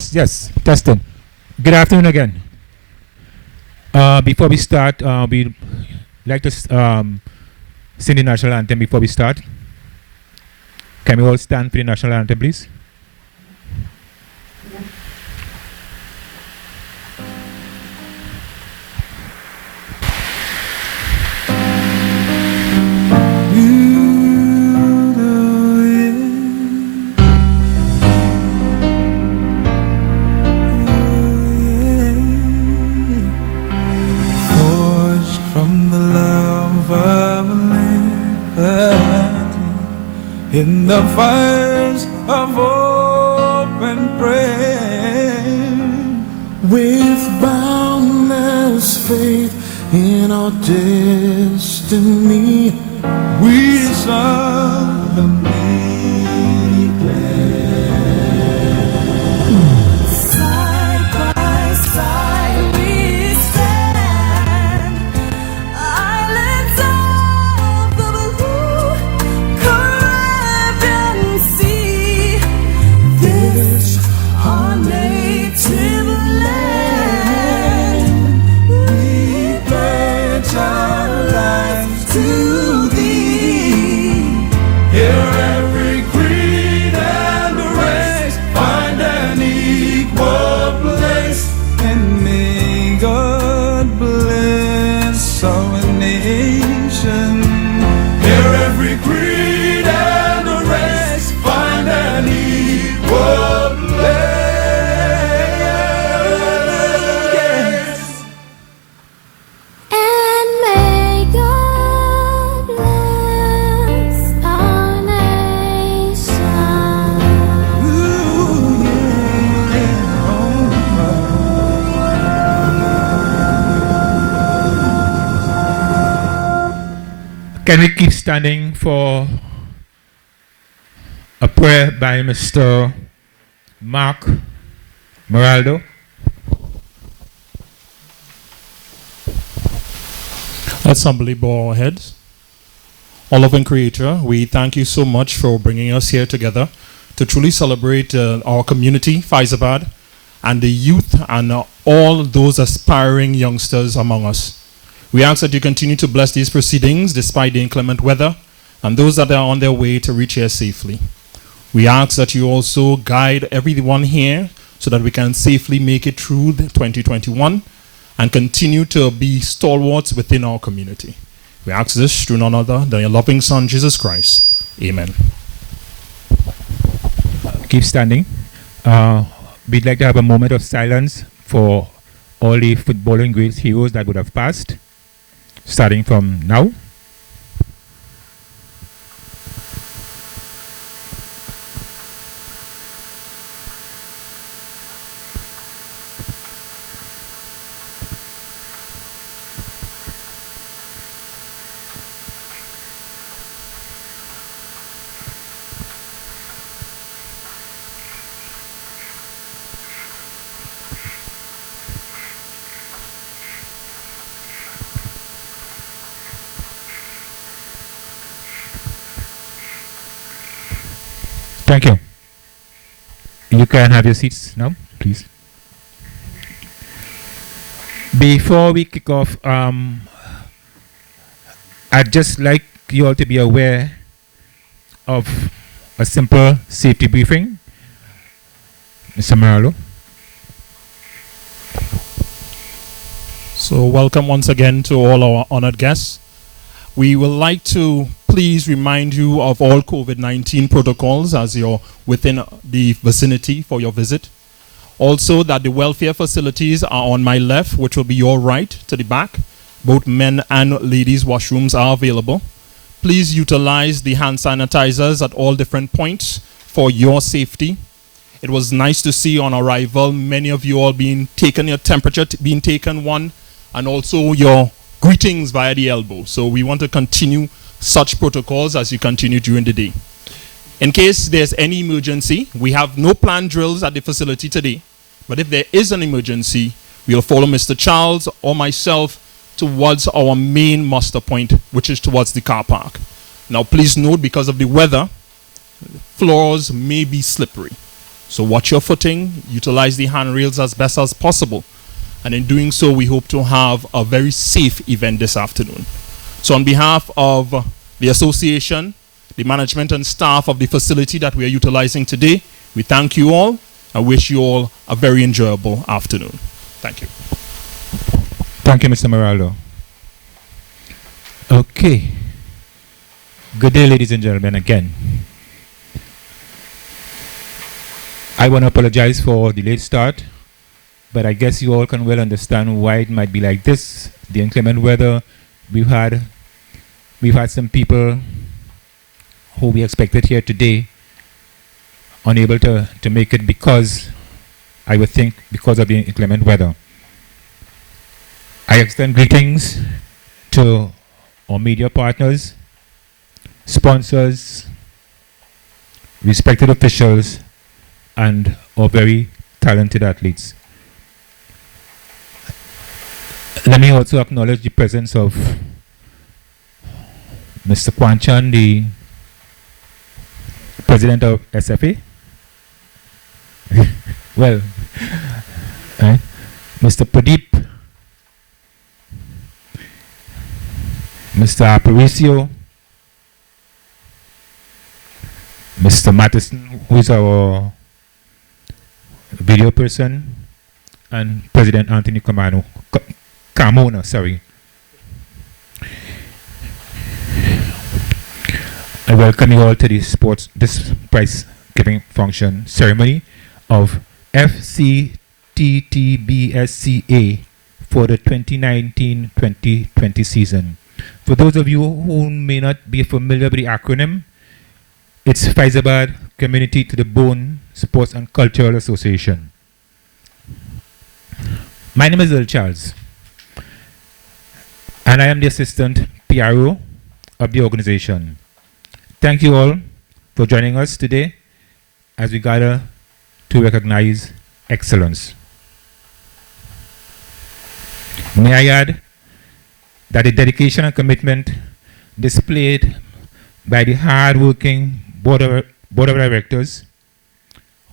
Yes, testing. Good afternoon again. Before we start, we'd like to sing the national anthem before we start. Can we all stand for the national anthem, please? In the fires of hope and prayer, with boundless faith in our destiny, we solemnly side by side we stand, islands of the blue Caribbean Sea. This our native land, we pledge our lives to thee. Here every creed and race find an equal place, and may God bless our nation. Here every creed and race find an equal place. And may God bless our nation. Ooh, Can we keep standing for a prayer by Mr. Mark Moraldo? Let's humbly bow our heads. All loving Creator, we thank you so much for bringing us here together to truly celebrate our community, Fyzabad, and the youth and all those aspiring youngsters among us. We ask that you continue to bless these proceedings despite the inclement weather and those that are on their way to reach here safely. We ask that you also guide everyone here so that we can safely make it through 2021 and continue to be stalwarts within our community. We ask this through none other than your loving Son, Jesus Christ. Amen. Keep standing. We'd like to have a moment of silence for all the footballing great heroes that would have passed, starting from now. Thank you. You can have your seats now, please. Before we kick off, I'd just like you all to be aware of a simple safety briefing. Mr. Maralo. So welcome once again to all our honored guests. We would like to please remind you of all COVID-19 protocols as you're within the vicinity for your visit. Also that the welfare facilities are on my left, which will be your right to the back. Both men and ladies washrooms are available. Please utilize the hand sanitizers at all different points for your safety. It was nice to see on arrival many of you all being taken, your temperature being taken one, and also your greetings via the elbow. So we want to continue such protocols as you continue during the day. In case there's any emergency, we have no planned drills at the facility today. But if there is an emergency, we'll follow Mr. Charles or myself towards our main muster point, which is towards the car park. Now please note, because of the weather, floors may be slippery. So watch your footing, utilize the handrails as best as possible. And in doing so, we hope to have a very safe event this afternoon. So on behalf of the association, the management and staff of the facility that we are utilizing today, we thank you all. I wish you all a very enjoyable afternoon. Thank you. Thank you, Mr. Moraldo. Okay. Good day, ladies and gentlemen, again. I want to apologize for the late start, but I guess you all can well understand why it might be like this. The inclement weather, we've had some people who we expected here today unable to make it because, I would think, because of the inclement weather. I extend greetings to our media partners, sponsors, respected officials, and our very talented athletes. Let me also acknowledge the presence of Mr. Kwanchan, the president of SFA. Well, right? Mr. Pradeep, Mr. Aparicio, Mr. Mattison, who is our video person, and President Anthony Carmona, sorry. I welcome you all to this prize giving function ceremony of FCTTBSCA for the 2019-2020 season. For those of you who may not be familiar with the acronym, it's Fyzabad Community to the Bone Sports and Cultural Association. My name is Earl Charles, and I am the assistant PRO of the organization. Thank you all for joining us today as we gather to recognize excellence. May I add that the dedication and commitment displayed by the hard-working board of directors,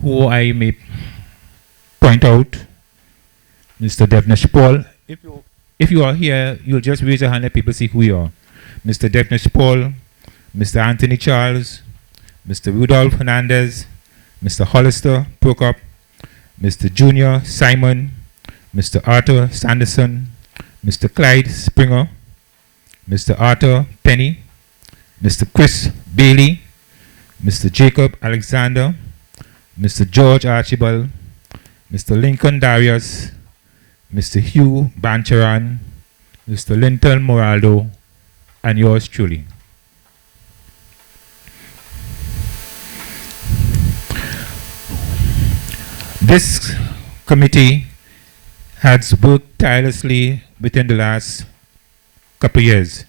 who I may point out, Mr. Devnesh Paul. If you are here, you'll just raise your hand and people see who you are. Mr. Devnesh Paul, Mr. Anthony Charles, Mr. Rudolph Hernandez, Mr. Hollister Prokop, Mr. Junior Simon, Mr. Arthur Sanderson, Mr. Clyde Springer, Mr. Arthur Penny, Mr. Chris Bailey, Mr. Jacob Alexander, Mr. George Archibald, Mr. Lincoln Darius, Mr. Hugh Bancharan, Mr. Linton Moraldo, and yours truly. This committee has worked tirelessly within the last couple of years.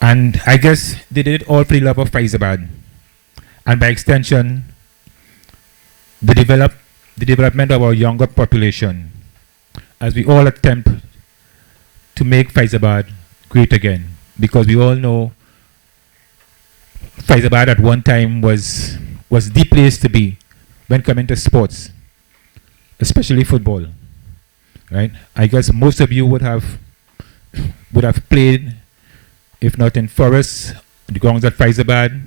And I guess they did it all for the love of Fyzabad. And by extension, the development of our younger population, as we all attempt to make Fyzabad great again. Because we all know Fyzabad at one time was the place to be when coming to sports, especially football, right? I guess most of you would have played, if not in Forest, the grounds at Fyzabad,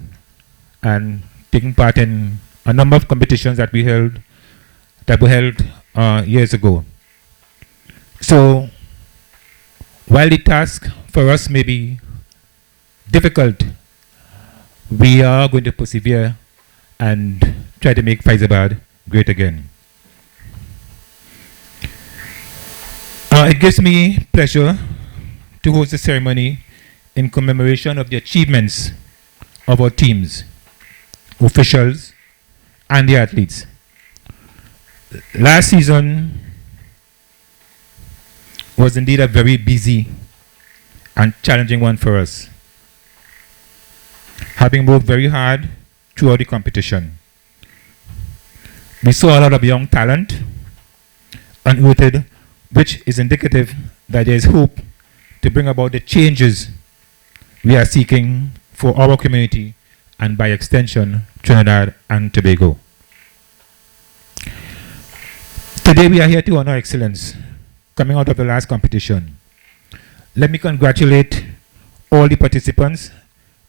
and taking part in a number of competitions that were held years ago. So, while the task for us may be difficult, we are going to persevere and try to make Fyzabad great again. It gives me pleasure to host the ceremony in commemoration of the achievements of our teams, officials, and the athletes. Last season was indeed a very busy and challenging one for us, having worked very hard throughout the competition. We saw a lot of young talent unearthed, which is indicative that there is hope to bring about the changes we are seeking for our community and by extension, Trinidad and Tobago. Today we are here to honor excellence coming out of the last competition. Let me congratulate all the participants,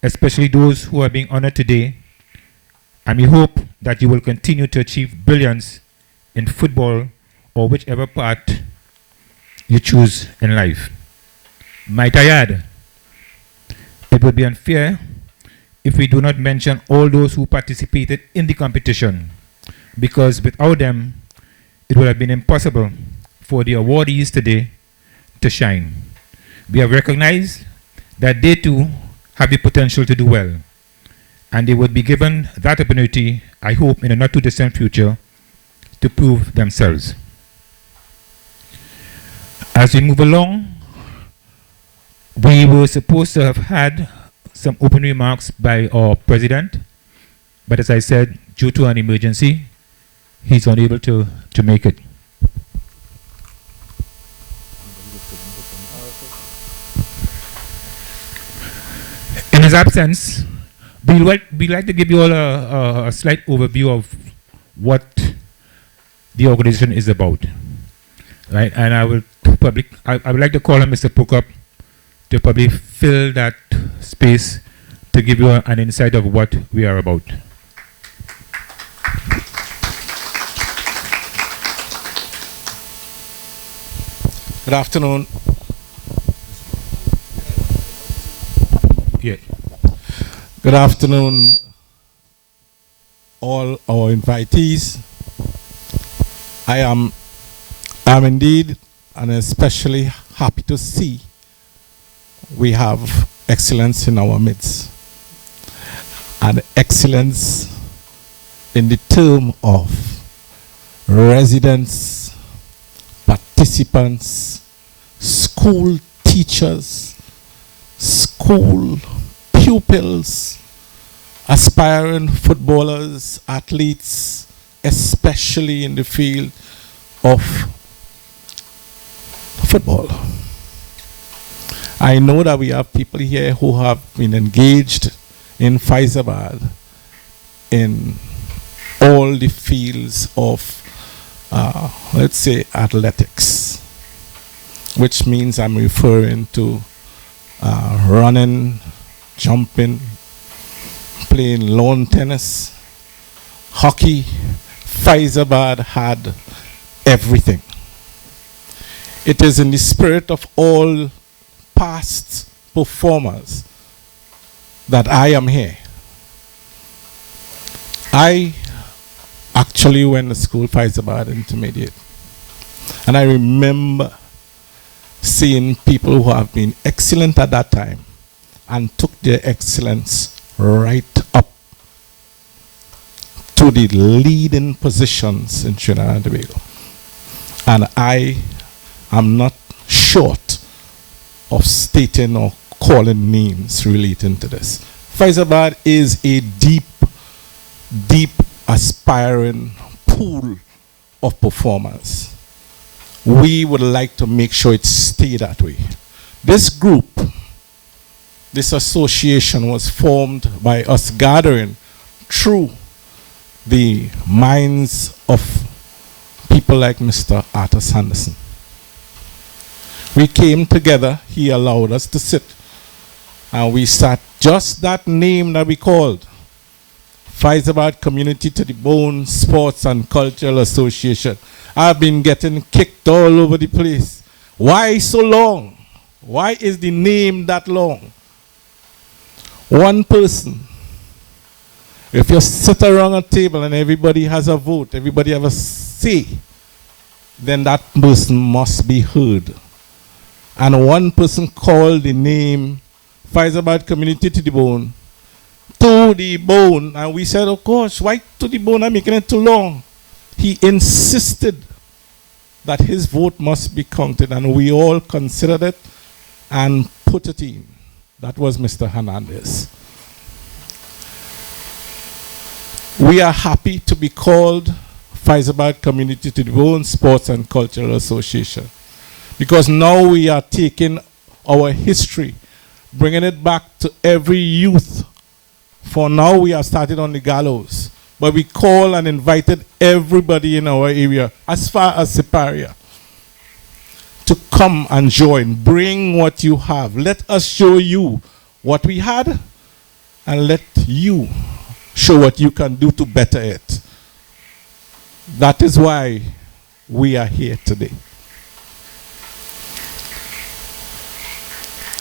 especially those who are being honored today, and we hope that you will continue to achieve brilliance in football or whichever part you choose in life. Might I add, it would be unfair if we do not mention all those who participated in the competition, because without them, it would have been impossible for the awardees today to shine. We have recognized that they too have the potential to do well, and they would be given that opportunity, I hope, in a not too distant future, to prove themselves. As we move along, we were supposed to have had some open remarks by our president, but as I said, due to an emergency, he's unable to make it. In his absence, we'd like to give you all a slight overview of what the organization is about, right? And I would like to call on Mr. Prokop to probably fill that space to give you an insight of what we are about. Good afternoon. Yeah. Good afternoon, all our invitees. I am indeed and especially happy to see we have excellence in our midst. And excellence in the term of residents, participants, school teachers, school pupils, aspiring footballers, athletes, especially in the field of football. I know that we have people here who have been engaged in Fyzabad in all the fields of, let's say, athletics, which means I'm referring to running, jumping, playing lawn tennis, hockey. Fyzabad had everything. It is in the spirit of all past performers that I am here. I actually went to school Fyzabad Intermediate, and I remember seeing people who have been excellent at that time and took their excellence right up to the leading positions in Trinidad and Tobago. And I am not short of stating or calling names relating to this. Fyzabad is a deep, deep aspiring pool of performers. We would like to make sure it stay that way. This group, this association was formed by us gathering through the minds of people like Mr. Mattison. We came together, he allowed us to sit, and we sat just that name that we called, Fyzabad Community to the Bone Sports and Cultural Association. I've been getting kicked all over the place. Why so long? Why is the name that long? One person. If you sit around a table and everybody has a vote, everybody has a say, then that person must be heard. And one person called the name Fyzabad Community to the Bone. To the bone. And we said, of course, why to the bone? I'm making it too long. He insisted that his vote must be counted, and we all considered it and put it in. That was Mr. Hernandez. We are happy to be called Fyzabad Community to the Bone Sports and Cultural Association, because now we are taking our history, bringing it back to every youth. For now, we have started on the gallows. but we called and invited everybody in our area, as far as Siparia, to come and join. Bring what you have. Let us show you what we had, and let you show what you can do to better it. That is why we are here today.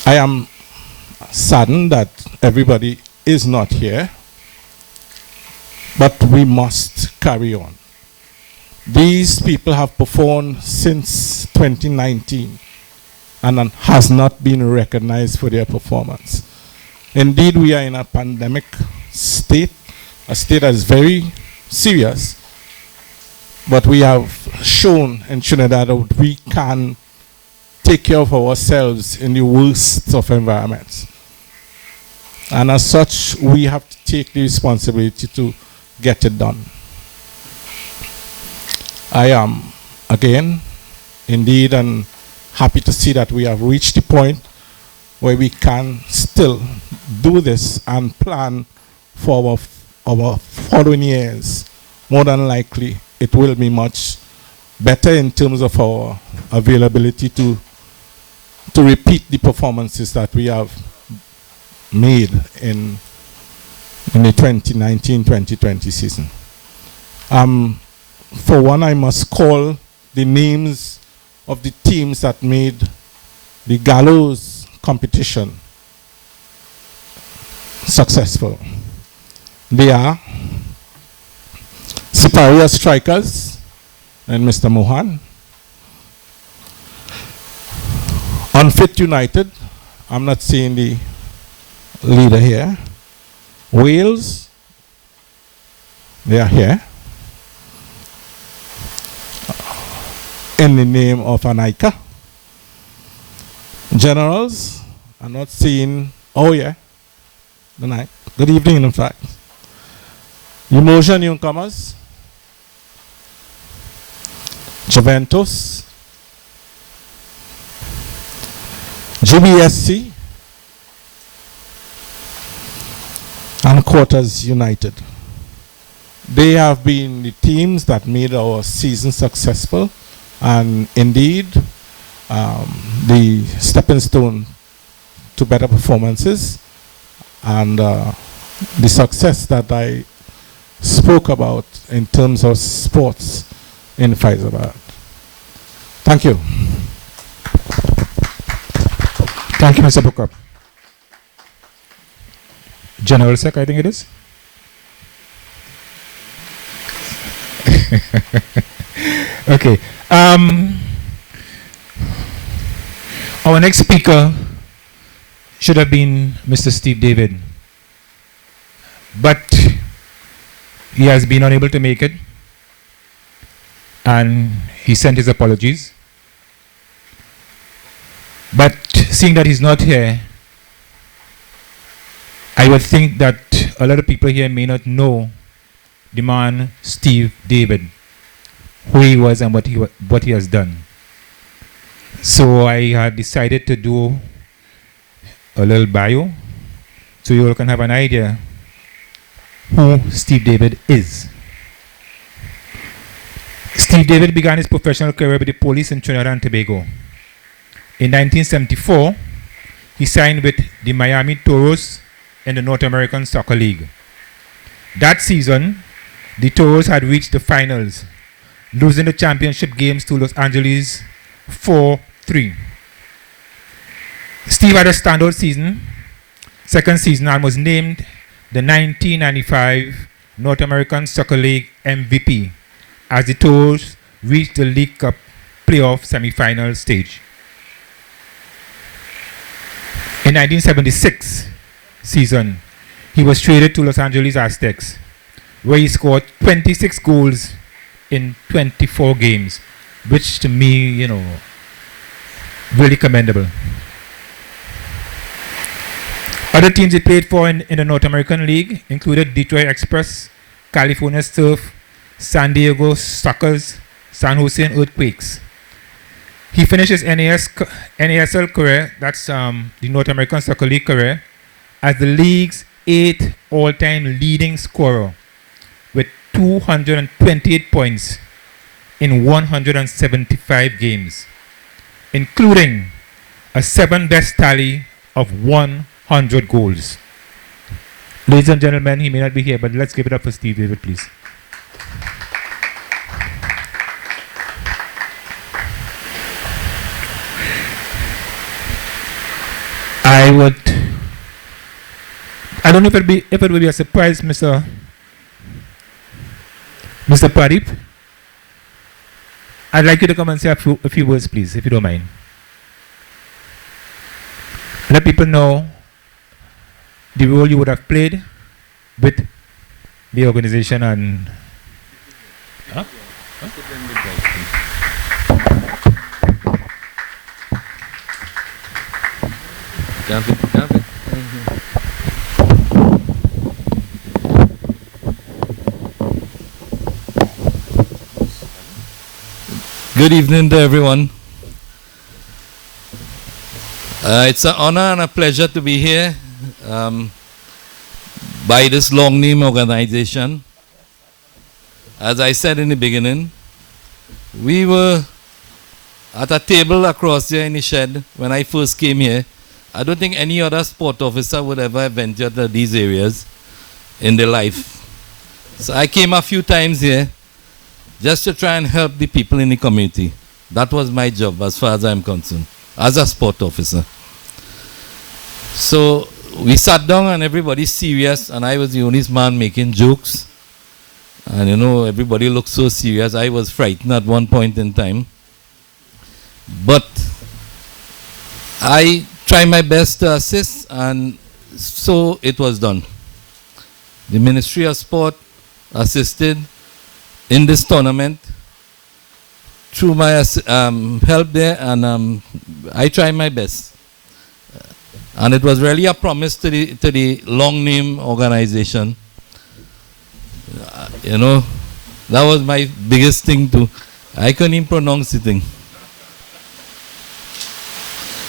I am saddened that everybody is not here, but we must carry on. These people have performed since 2019 and has not been recognized for their performance. Indeed, we are in a pandemic state, a state that is very serious, but we have shown in Trinidad that we can take care of ourselves in the worst of environments. And as such, we have to take the responsibility to get it done. I am, again, indeed, and happy to see that we have reached the point where we can still do this and plan for our following years. More than likely, it will be much better in terms of our availability to repeat the performances that we have made in the 2019-2020 season. For one, I must call the names of the teams that made the Gallows competition successful. They are Siparia Strikers and Mr. Mohan. Unfit United, I'm not seeing the leader here. Wales, they are here. In the name of Anika. Generals, I'm not seeing, oh yeah, good night. Good evening, in fact. Emotion newcomers. Juventus. GBSC. And Quarters United. They have been the teams that made our season successful, and indeed the stepping stone to better performances and the success that I spoke about in terms of sports in Fyzabad. Thank you. Thank you, Mr. Bookup. General Sec, I think it is. Okay. Our next speaker should have been Mr. Steve David, but he has been unable to make it, and he sent his apologies. But seeing that he's not here, I would think that a lot of people here may not know the man Steve David, who he was and what he has done. So I had decided to do a little bio so you all can have an idea who Steve David is. Steve David began his professional career with the police in Trinidad and Tobago. In 1974, he signed with the Miami Toros in the North American Soccer League. That season, the Toros had reached the finals, losing the championship games to Los Angeles 4-3. Steve had a standout season, second season, and was named the 1995 North American Soccer League MVP as the Toros reached the League Cup playoff semi-final stage. In 1976 season, he was traded to Los Angeles Aztecs, where he scored 26 goals in 24 games, which to me, really commendable. Other teams he played for in the North American League included Detroit Express, California Surf, San Diego Sockers, San Jose Earthquakes. He finished his NASL career, that's the North American Soccer League career, as the league's 8th all-time leading scorer with 228 points in 175 games, including a 7-best tally of 100 goals. Ladies and gentlemen, he may not be here, but let's give it up for Steve David, please. I don't know if it would be a surprise, Mr. Pradeep. I'd like you to come and say a few words, please, if you don't mind. Let people know the role you would have played with the organization and... Huh? Good evening to everyone. It's an honor and a pleasure to be here by this long name organization. As I said in the beginning, we were at a table across there in the shed when I first came here. I don't think any other sport officer would ever have ventured to these areas in their life. So I came a few times here just to try and help the people in the community. That was my job as far as I'm concerned, as a sport officer. So we sat down and everybody's serious, and I was the only man making jokes. And you know, everybody looked so serious. I was frightened at one point in time. But I tried my best to assist, and so it was done. The Ministry of Sport assisted in this tournament through my help there, and I tried my best. And it was really a promise to the long name organization. You know, that was my biggest thing too. I couldn't even pronounce the thing.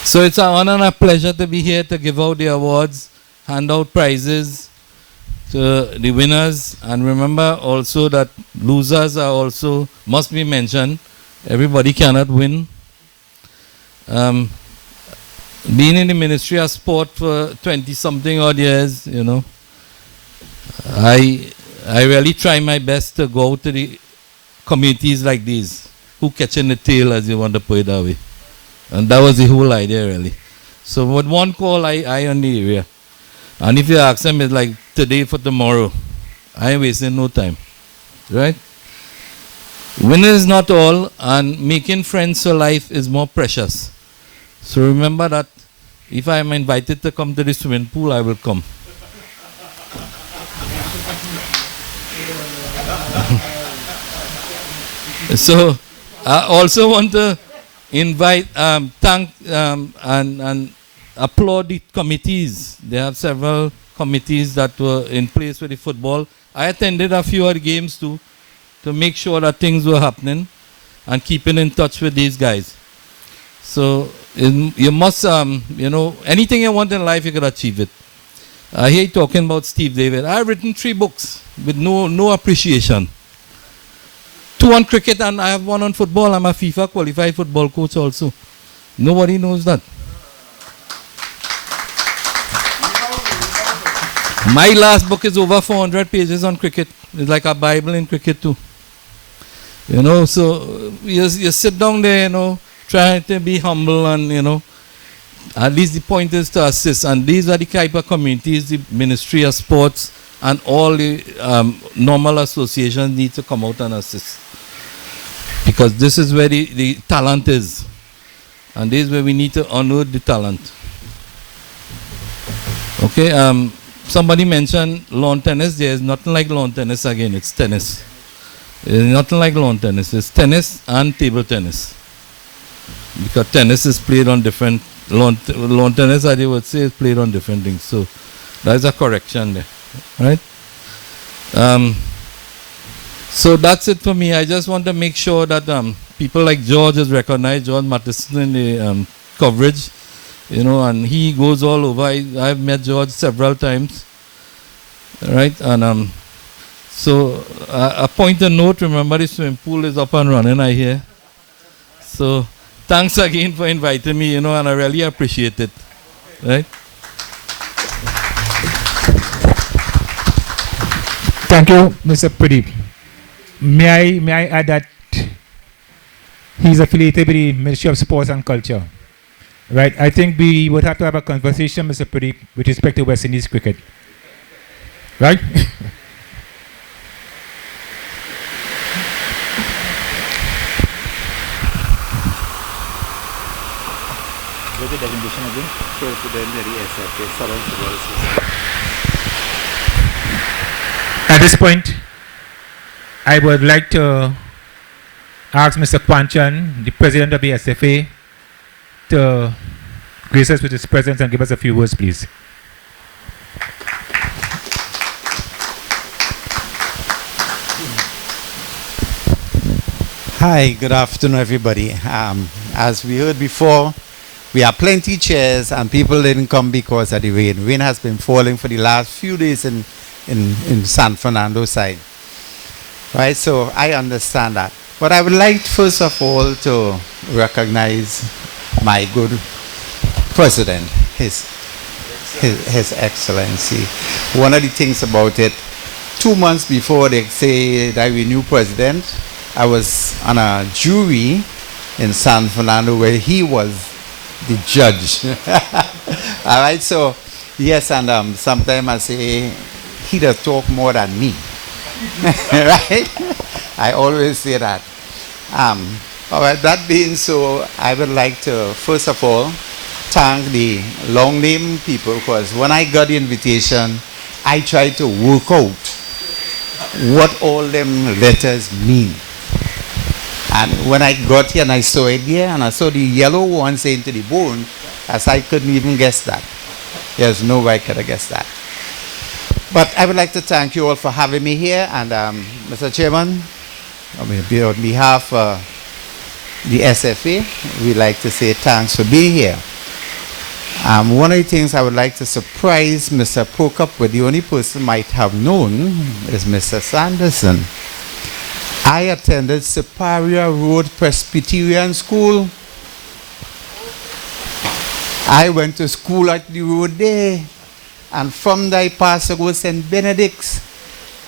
So it's an honor and a pleasure to be here to give out the awards, hand out prizes to the winners, and remember also that losers are also must be mentioned. Everybody cannot win. Being in the Ministry of Sport for 20-something odd years, you know, I really try my best to go to the communities like these, who catching the tail, as you want to put it that way. And that was the whole idea, really. So with one call, I on the area. And if you ask them, it's like today for tomorrow. I ain't wasting no time. Right? Winning is not all, and making friends for life is more precious. So remember that if I am invited to come to the swimming pool, I will come. So I also want to invite, thank and applaud the committees. They have several committees that were in place with the football. I attended a few other games too, to make sure that things were happening and keeping in touch with these guys. So you must, you know, anything you want in life, you can achieve it. I hear you talking about Steve David. I've written 3 books with no appreciation. 2 on cricket, and I have 1 on football. I'm a FIFA qualified football coach also. Nobody knows that. My last book is over 400 pages on cricket. It's like a Bible in cricket too. You know, so you sit down there, you know, try to be humble, and, you know, at least the point is to assist. And these are the type of communities the Ministry of Sports and all the normal associations need to come out and assist. Because this is where the talent is. And this is where we need to honor the talent. Okay, somebody mentioned lawn tennis. There is nothing like lawn tennis again. It's tennis. There's nothing like lawn tennis. It's tennis and table tennis. Because tennis is played on different, lawn tennis, I would say, is played on different things. So there's a correction there. Right? So that's it for me. I just want to make sure that people like George is recognized, George Mattison in the coverage, you know, and he goes all over. I've met George several times, right? And So a point of note, remember the swimming pool is up and running, I hear. So thanks again for inviting me, and I really appreciate it. Right? Thank you, Mr. Pradeep. May I add that he's affiliated with the Ministry of Sports and Culture. Right? I think we would have to have a conversation, Mr. Pradeep, with respect to West Indies cricket. Right? With the designation again, President SFA, Southern Football Association. At this point, I would like to ask Mr. Kwanchan, the president of the SFA, to grace us with his presence and give us a few words, please. Hi, good afternoon, everybody. As we heard before, we have plenty chairs and people didn't come because of the rain. Rain has been falling for the last few days in San Fernando side. Right, so I understand that. But I would like first of all to recognize my good president, His Excellency. One of the things about it, 2 months before they say that we knew president, I was on a jury in San Fernando where he was the judge. All right, so yes, and sometimes I say he does talk more than me. Right? I always say that. All right, that being so, I would like to first of all thank the long name people, because when I got the invitation, I tried to work out what all them letters mean. And when I got here and I saw it here and I saw the yellow one saying to the bone, as I couldn't even guess that. There's no way I could have guessed that. But I would like to thank you all for having me here. And Mr. Chairman, on behalf of the SFA, we'd like to say thanks for being here. One of the things I would like to surprise Mr. Prokop with, the only person might have known is Mr. Sanderson. I attended Superior Road Presbyterian School. I went to school at the road there, and from there I passed to go St. Benedict's.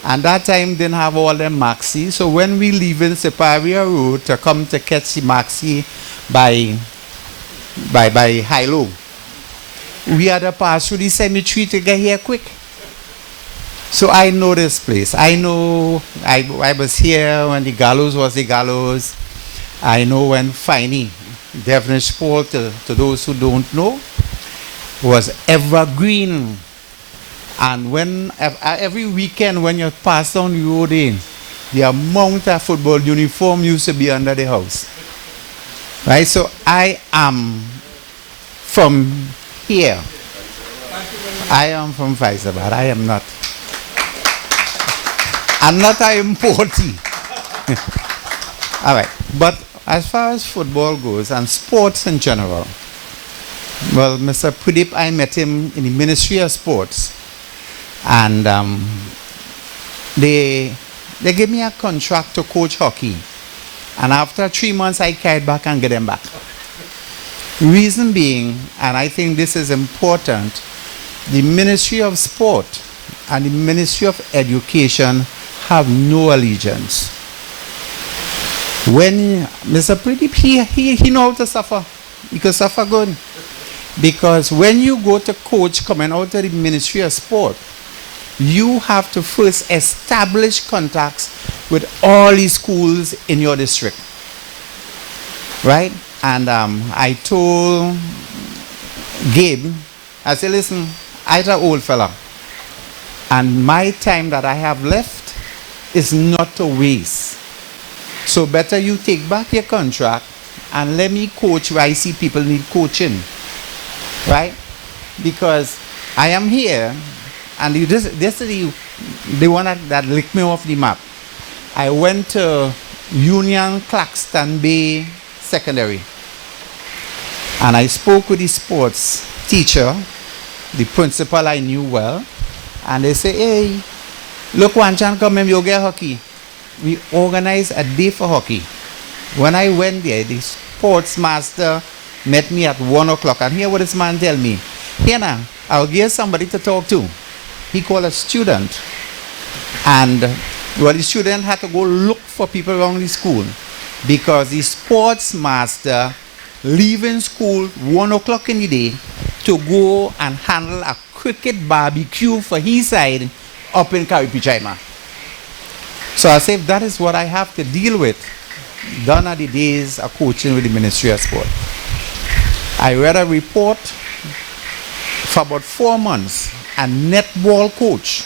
And that time didn't have all them maxi. So when we leave in Superior Road to come to catch the maxi by Hilo, we had to pass through the cemetery to get here quick. So I know this place. I know I was here when the gallows was the gallows. I know when Finey, Devonish Paul, to those who don't know, was evergreen. And when every weekend when you pass down the road in, the amount of football uniform used to be under the house. Right? So I am from here. I am from Fyzabad. I am not. I'm not a importee. All right. But as far as football goes and sports in general, well, Mr. Pradeep, I met him in the Ministry of Sports. And they gave me a contract to coach hockey. And after 3 months, I carried back and get them back. Reason being, and I think this is important, the Ministry of Sport and the Ministry of Education have no allegiance. When Mr. Pradeep, he know how to suffer. He can suffer good. Because when you go to coach coming out of the Ministry of Sport, you have to first establish contacts with all the schools in your district. Right? And I told Gabe, I said, listen, I'm an old fella. And my time that I have left is not to waste. So better you take back your contract and let me coach where I see people need coaching. Right? Because I am here, and this is the one that licked me off the map. I went to Union Claxton Bay Secondary, and I spoke with the sports teacher, the principal I knew well, and they say, hey, Look, one chance come and you get hockey. We organize a day for hockey. When I went there, the sports master met me at 1 o'clock. And hear what this man tell me. Here now, I'll give somebody to talk to. He called a student. And well, the student had to go look for people around the school. Because the sports master leaving school 1 o'clock in the day to go and handle a cricket barbecue for his side up in Karipichaima. So I said, that is what I have to deal with. Done are the days of coaching with the Ministry of Sport. I read a report for about 4 months. A netball coach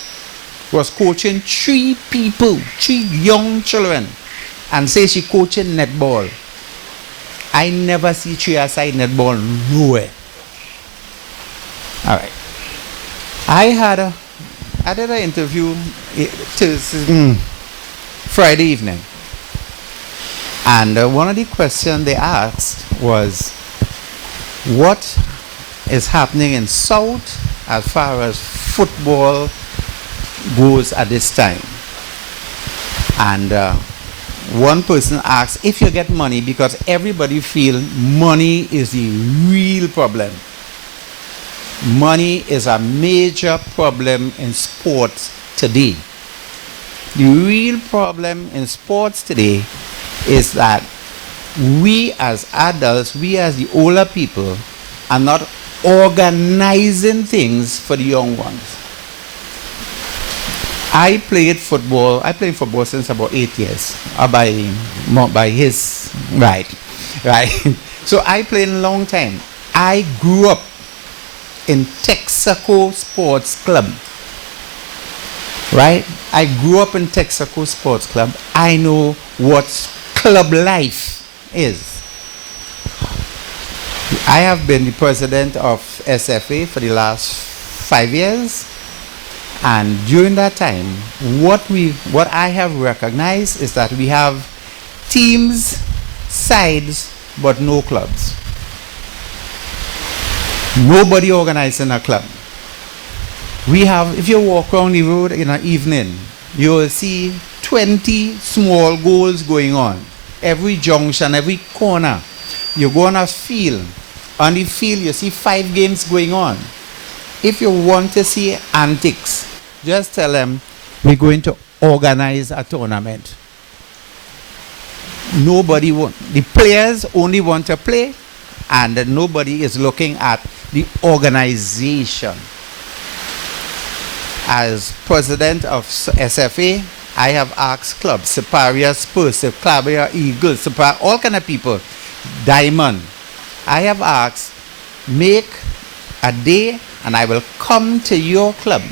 was coaching 3 people, 3 young children, and say she coaching netball. I never see 3-a-side netball nowhere. All right. I did an interview Friday evening. And one of the questions they asked was, what is happening in South as far as football goes at this time? And one person asked, if you get money, because everybody feel money is the real problem. Money is a major problem in sports today. The real problem in sports today is that we as adults, we as the older people, are not organizing things for the young ones. I played football since about 8 years, by his right. So I played a long time. I grew up in Texaco Sports Club. Right? I grew up in Texaco Sports Club. I know what club life is. I have been the president of SFA for the last 5 years. And during that time, what I have recognized is that we have teams, sides, but no clubs. Nobody organizing a club. We have, if you walk around the road in an evening, you will see 20 small goals going on. Every junction, every corner. You go on a field. On the field, you see 5 games going on. If you want to see antics, just tell them, we're going to organize a tournament. Nobody wants. The players only want to play, and nobody is looking at the organization. As president of SFA, I have asked clubs, Superior Spurs, Superior Eagles, Superior, all kind of people, Diamond. I have asked, make a day and I will come to your club.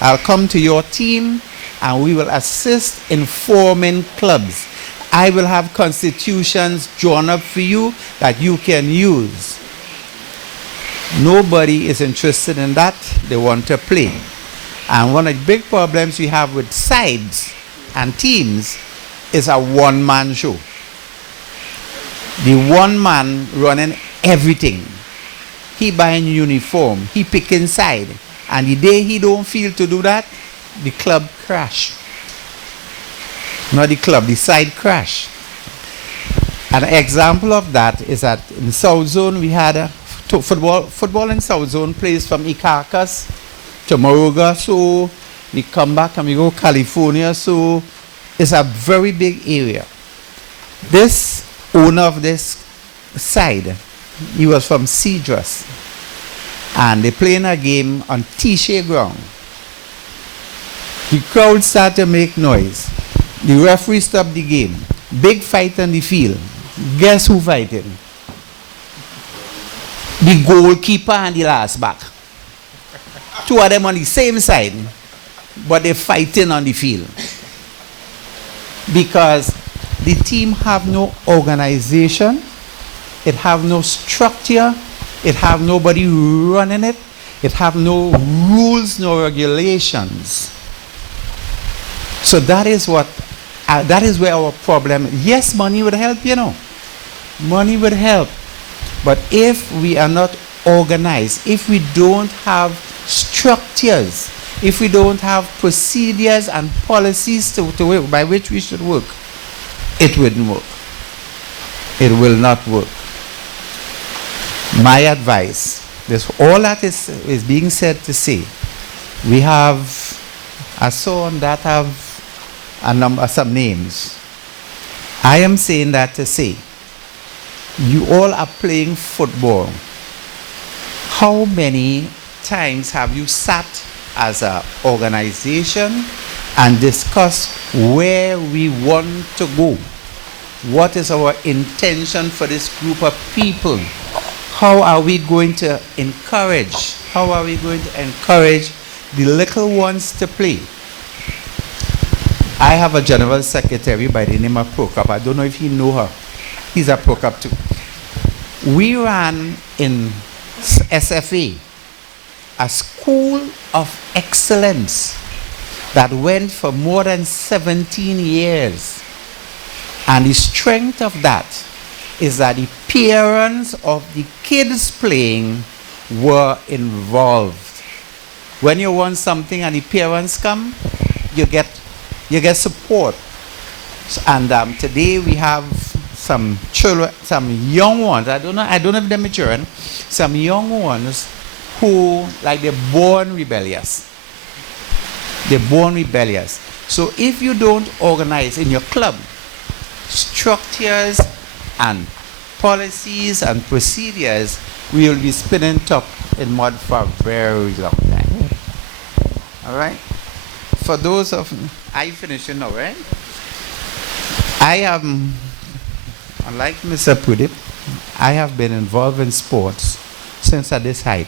I'll come to your team and we will assist in forming clubs. I will have constitutions drawn up for you that you can use. Nobody is interested in that. They want to play. And one of the big problems we have with sides and teams is a one-man show. The one man running everything. He buying uniform, he picking side. And the day he don't feel to do that, the club crash. Not the club, the side crash. An example of that is that in South Zone we had a football in South Zone plays from Icacus to Moruga, so we come back and we go California, so it's a very big area. This owner of this side, he was from Cedrus, and they playing a game on T-Shea ground. The crowd started to make noise. The referee stopped the game. Big fight on the field. Guess who fighting? The goalkeeper and the last back. 2 of them on the same side, but they're fighting on the field. Because the team have no organization, it have no structure, it have nobody running it, it have no rules, no regulations. So that is what, that is where our problem. Yes, money would help, you know. Money would help. But if we are not organized, if we don't have structures, if we don't have procedures and policies by which we should work, it wouldn't work. It will not work. My advice, all that is being said to say, we have a son that have some names. I am saying that to say, you all are playing football. How many times have you sat as an organization and discussed where we want to go? What is our intention for this group of people? How are we going to encourage? How are we going to encourage the little ones to play? I have a general secretary by the name of Prokop. I don't know if you know her. He's a Prokop too. We ran in SFA, a school of excellence that went for more than 17 years. And the strength of that is that the parents of the kids playing were involved. When you want something and the parents come, you get support. And today we have some children, some young ones. I don't know if they're maturing. Some young ones who, like, they're born rebellious. They're born rebellious. So if you don't organize in your club structures and policies and procedures, we will be spinning top in mud for a very long time. All right? For those of, I finishing now, right? I am, unlike Mr. Pudip, I have been involved in sports since at this height.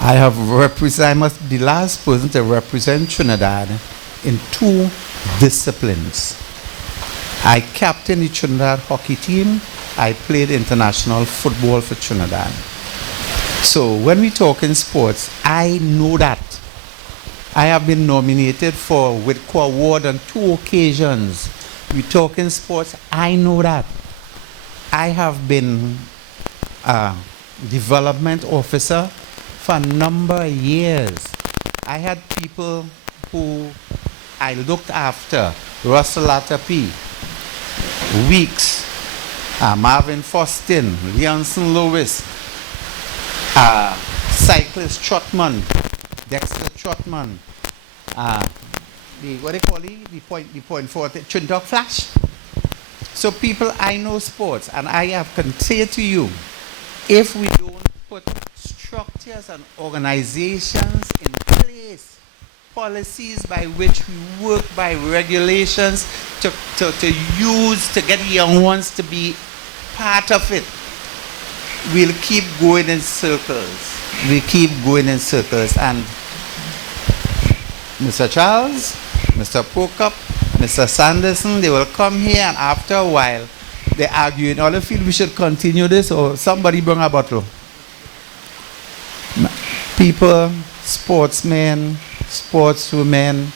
I must be the last person to represent Trinidad in 2 disciplines. I captained the Trinidad hockey team. I played international football for Trinidad. So when we talk in sports, I know that. I have been nominated for Whitco Award on 2 occasions. We talk in sports, I know that. I have been a development officer for a number of years. I had people who I looked after, Russell Latapi, Weeks, Marvin Fostin, Leonson Lewis, cyclist Trotman, Dexter Trotman, what they call it? The point forward, Trinidad Flash. So people, I know sports, and I have continued to you, if we don't put structures and organizations in place, policies by which we work by regulations to use to get young ones to be part of it, we'll keep going in circles. We keep going in circles. And Mr. Charles, Mr. Prokop, Mr. Sanderson, they will come here, and after a while they argue in all the field we should continue this, or somebody bring a bottle. People, sportsmen, sportswomen,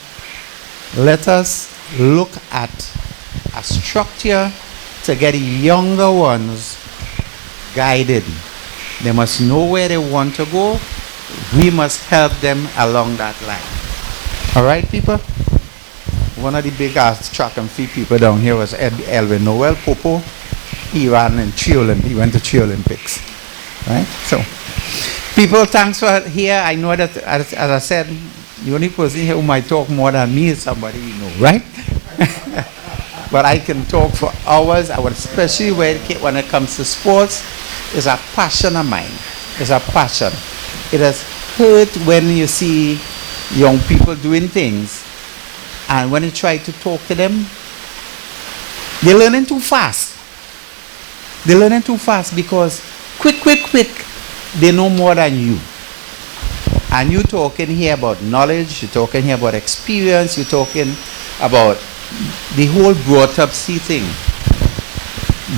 let us look at a structure to get the younger ones guided. They must know where they want to go. We must help them along that line. All right, people? One of the big track and field people down here was Elvin Noel Popo. He ran in he went to 3 Olympics. Right? So, people, thanks for here. I know that, as I said, the only person here who might talk more than me is somebody you know, right? But I can talk for hours, especially when it comes to sports. It's a passion of mine. It's a passion. It has hurt when you see young people doing things, and when you try to talk to them, they're learning too fast. They're learning too fast because quick, they know more than you. And you're talking here about knowledge, you're talking here about experience, you're talking about the whole brought up thing.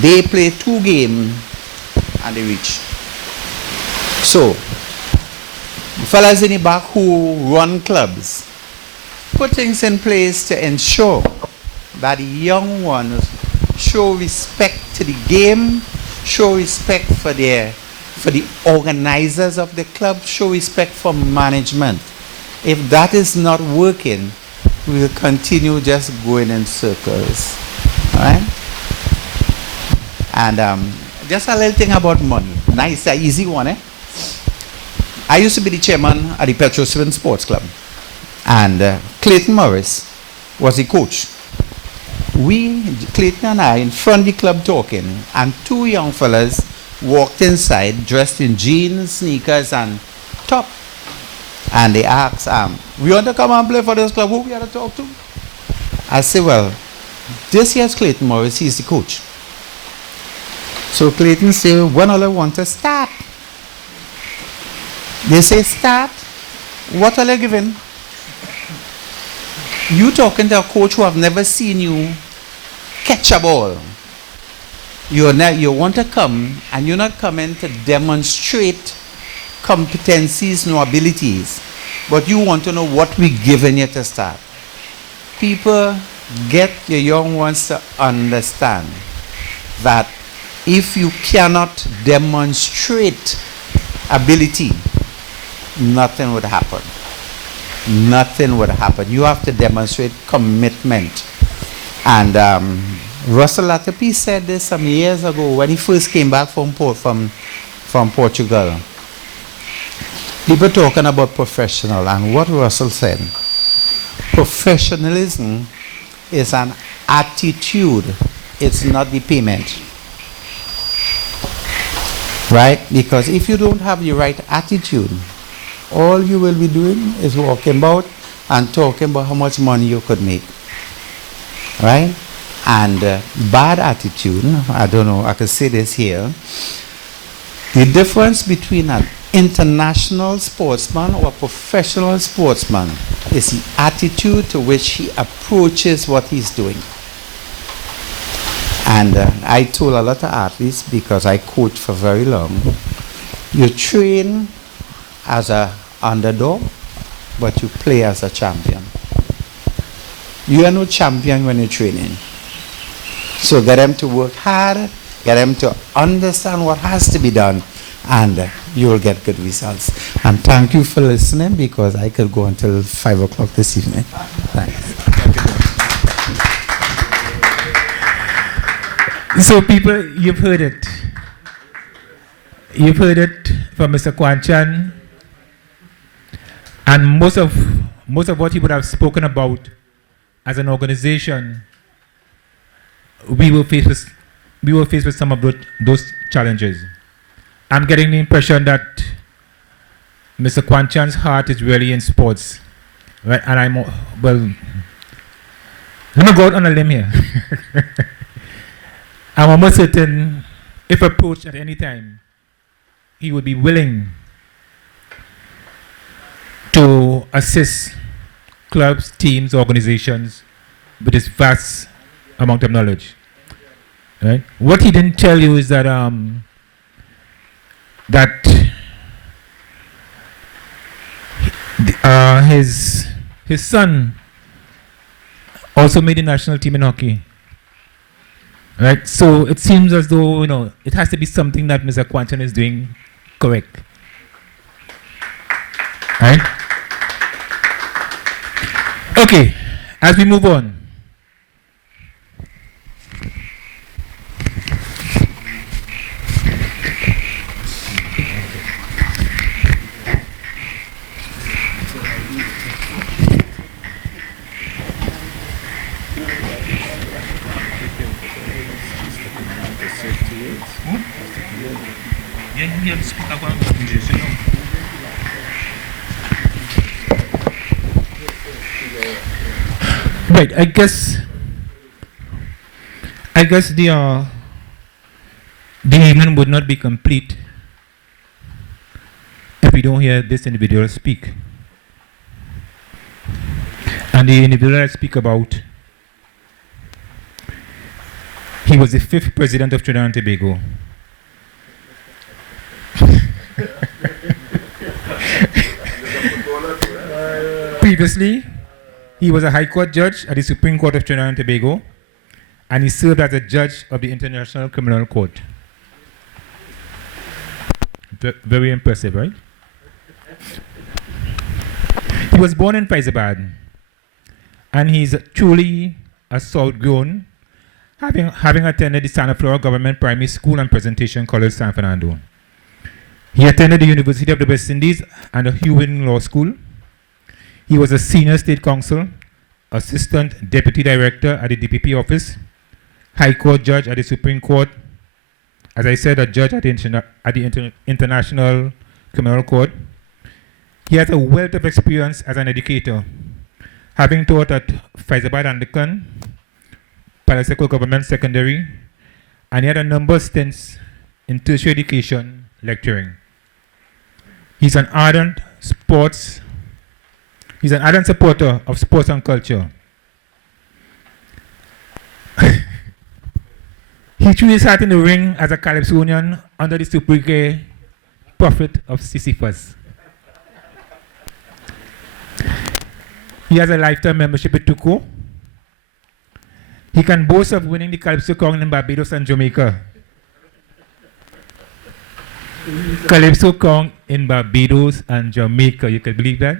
They play 2 games and they reach. So, the fellas in the back who run clubs, put things in place to ensure that the young ones show respect to the game, show respect for the organizers of the club, show respect for management. If that is not working, we will continue just going in circles. Right? And just a little thing about money. Nice, easy one, eh? I used to be the chairman at the Petrosvin Sports Club. And Clayton Morris was the coach. Clayton and I, in front of the club talking, and two young fellas walked inside dressed in jeans, sneakers, and top. And they asked, we want to come and play for this club, who we have to talk to? I said, well, this here's Clayton Morris, he's the coach. So Clayton said, when all I want to start? They say, start? What are they giving? You talking to a coach who have never seen you catch a ball. You want to come, and you're not coming to demonstrate competencies nor abilities, but you want to know what we're giving you to start. People, get your young ones to understand that if you cannot demonstrate ability, nothing would happen. Nothing would happen. You have to demonstrate commitment. And Russell Latapi said this some years ago when he first came back from Portugal. People talking about professional, and what Russell said, professionalism is an attitude, it's not the payment. Right? Because if you don't have the right attitude, all you will be doing is walking about and talking about how much money you could make. Right? And bad attitude, I don't know, I could say this here. The difference between an international sportsman or a professional sportsman is the attitude to which he approaches what he's doing. And I told a lot of athletes, because I coached for very long, you train as an underdog, but you play as a champion. You are no champion when you're training. So get them to work hard, get them to understand what has to be done, and you will get good results. And thank you for listening, because I could go until 5 o'clock this evening. Thanks. So people, you've heard it. You've heard it from Mr. Kwanchan, and most of what he would have spoken about as an organization, we will face with some of those challenges. I'm getting the impression that Mr. Kwanchan's heart is really in sports, right? And let me go out on a limb here. I'm almost certain, if approached at any time, he would be willing to assist clubs, teams, organizations with his vast amount of knowledge. Right? What he didn't tell you is that his son also made the national team in hockey. Right? So it seems as though, it has to be something that Mr. Kwanchan is doing correct. Right? Okay, as we move on. Right, I guess the evening would not be complete if we don't hear this individual speak. And the individual I speak about, he was the 5th president of Trinidad and Tobago. Previously, he was a High Court judge at the Supreme Court of Trinidad and Tobago, and he served as a judge of the International Criminal Court. Very impressive, right? He was born in Fyzabad, and he's truly a South-grown, having attended the Santa Flora Government Primary School and Presentation College, San Fernando. He attended the University of the West Indies and the Hewin Law School. He was a senior state counsel, assistant deputy director at the DPP office, high court judge at the Supreme Court, as I said, a judge at the International Criminal Court. He has a wealth of experience as an educator, having taught at Fyzabad Anglican, Palaseco Government Secondary, and he had a number of stints in tertiary education lecturing. He's an ardent supporter of sports and culture. He truly sat in the ring as a Calypsonian under the sobriquet Prophet of Sisyphus. He has a lifetime membership with Tuco. He can boast of winning the Calypso Crown in Barbados and Jamaica. Calypso Crown in Barbados and Jamaica, you can believe that?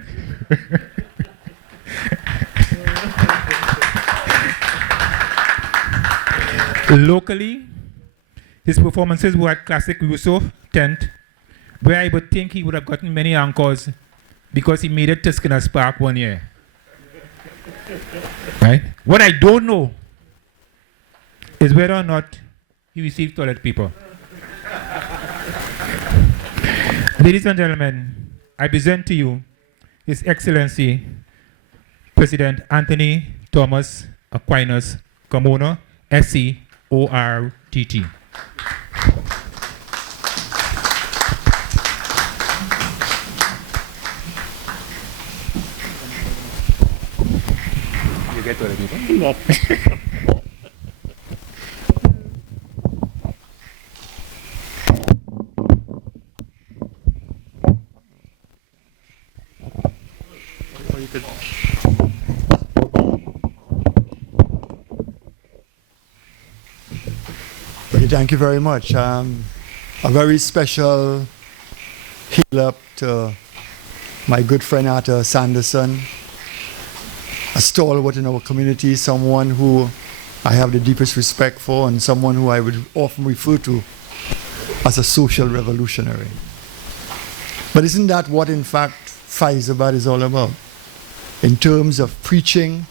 Locally, his performances were at Classic Russo tent, where I would think he would have gotten many anchors because he made it to Skinner's Park one year. Right? What I don't know is whether or not he received toilet paper. Ladies and gentlemen, I present to you His Excellency President Anthony Thomas Aquinas Carmona, SCOREBOARD. You get toilet paper? No. Okay, thank you very much. A very special heel up to my good friend Arthur Sanderson, a stalwart in our community, someone who I have the deepest respect for, and someone who I would often refer to as a social revolutionary. But isn't that what, in fact, Fyzabad is all about? In terms of preaching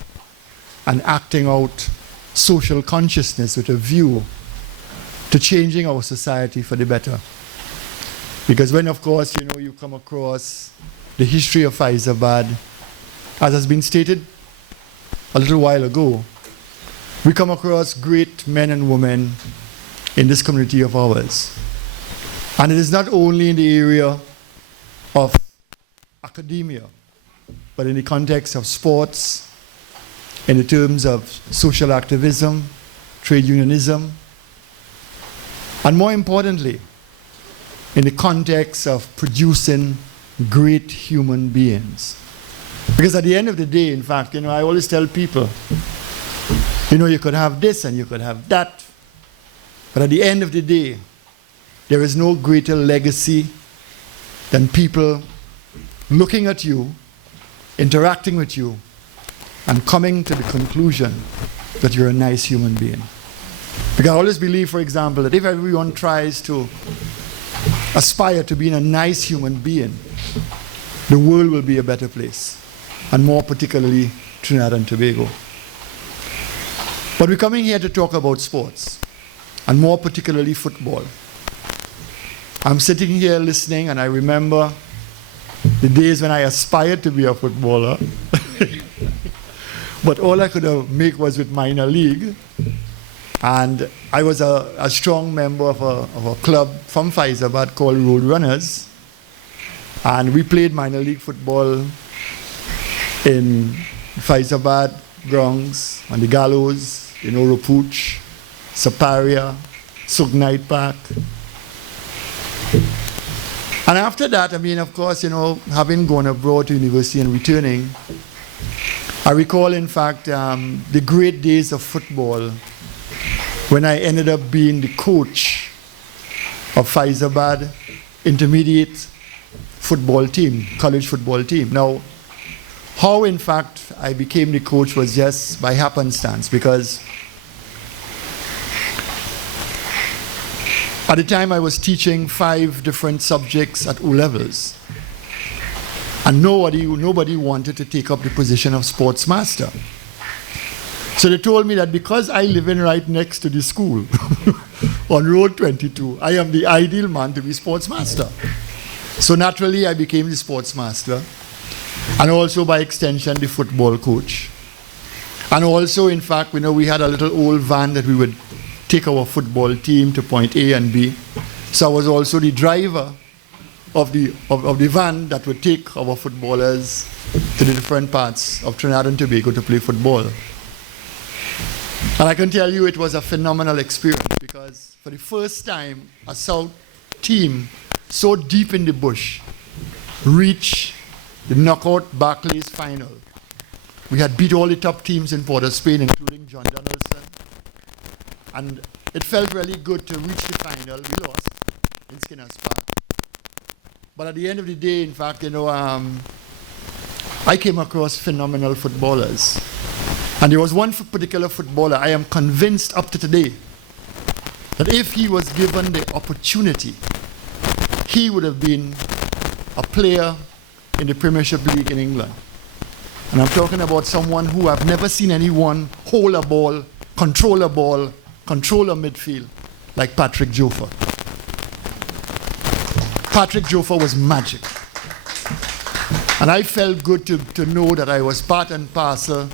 and acting out social consciousness with a view to changing our society for the better. Because when, of course, you come across the history of Fyzabad, as has been stated a little while ago, we come across great men and women in this community of ours. And it is not only in the area of academia, but in the context of sports, in the terms of social activism, trade unionism, and more importantly, in the context of producing great human beings. Because at the end of the day, in fact, I always tell people, you could have this and you could have that, but at the end of the day, there is no greater legacy than people looking at you, interacting with you, and coming to the conclusion that you're a nice human being. Because I always believe, for example, that if everyone tries to aspire to being a nice human being, the world will be a better place, and more particularly Trinidad and Tobago. But we're coming here to talk about sports, and more particularly football. I'm sitting here listening, and I remember the days when I aspired to be a footballer, but all I could make was with minor league. And I was a strong member of a club from Fyzabad called Road Runners. And we played minor league football in Fyzabad grounds, on the Gallows, Ropooch, Saparia, Sugnite Park. And after that, of course, having gone abroad to university and returning, I recall, in fact, the great days of football when I ended up being the coach of Fyzabad intermediate football team, college football team. Now, how, in fact, I became the coach was just by happenstance, because at the time I was teaching 5 different subjects at O levels, and nobody wanted to take up the position of sports master. So they told me that because I live in right next to the school on Road 22, I am the ideal man to be sports master. So naturally I became the sports master, and also by extension the football coach. And also, in fact, we had a little old van that we would take our football team to point A and B. So I was also the driver of the van that would take our footballers to the different parts of Trinidad and Tobago to play football. And I can tell you it was a phenomenal experience, because for the first time a South team so deep in the bush reached the knockout Barclays final. We had beat all the top teams in Port of Spain, including John Donaldson. And it felt really good to reach the final. We lost in Skinner's Park. But at the end of the day, in fact, I came across phenomenal footballers. And there was one particular footballer I am convinced up to today that if he was given the opportunity, he would have been a player in the Premiership League in England. And I'm talking about someone who I've never seen anyone hold a ball, control a midfield, like Patrick Joffa. Patrick Joffa was magic. And I felt good to know that I was part and parcel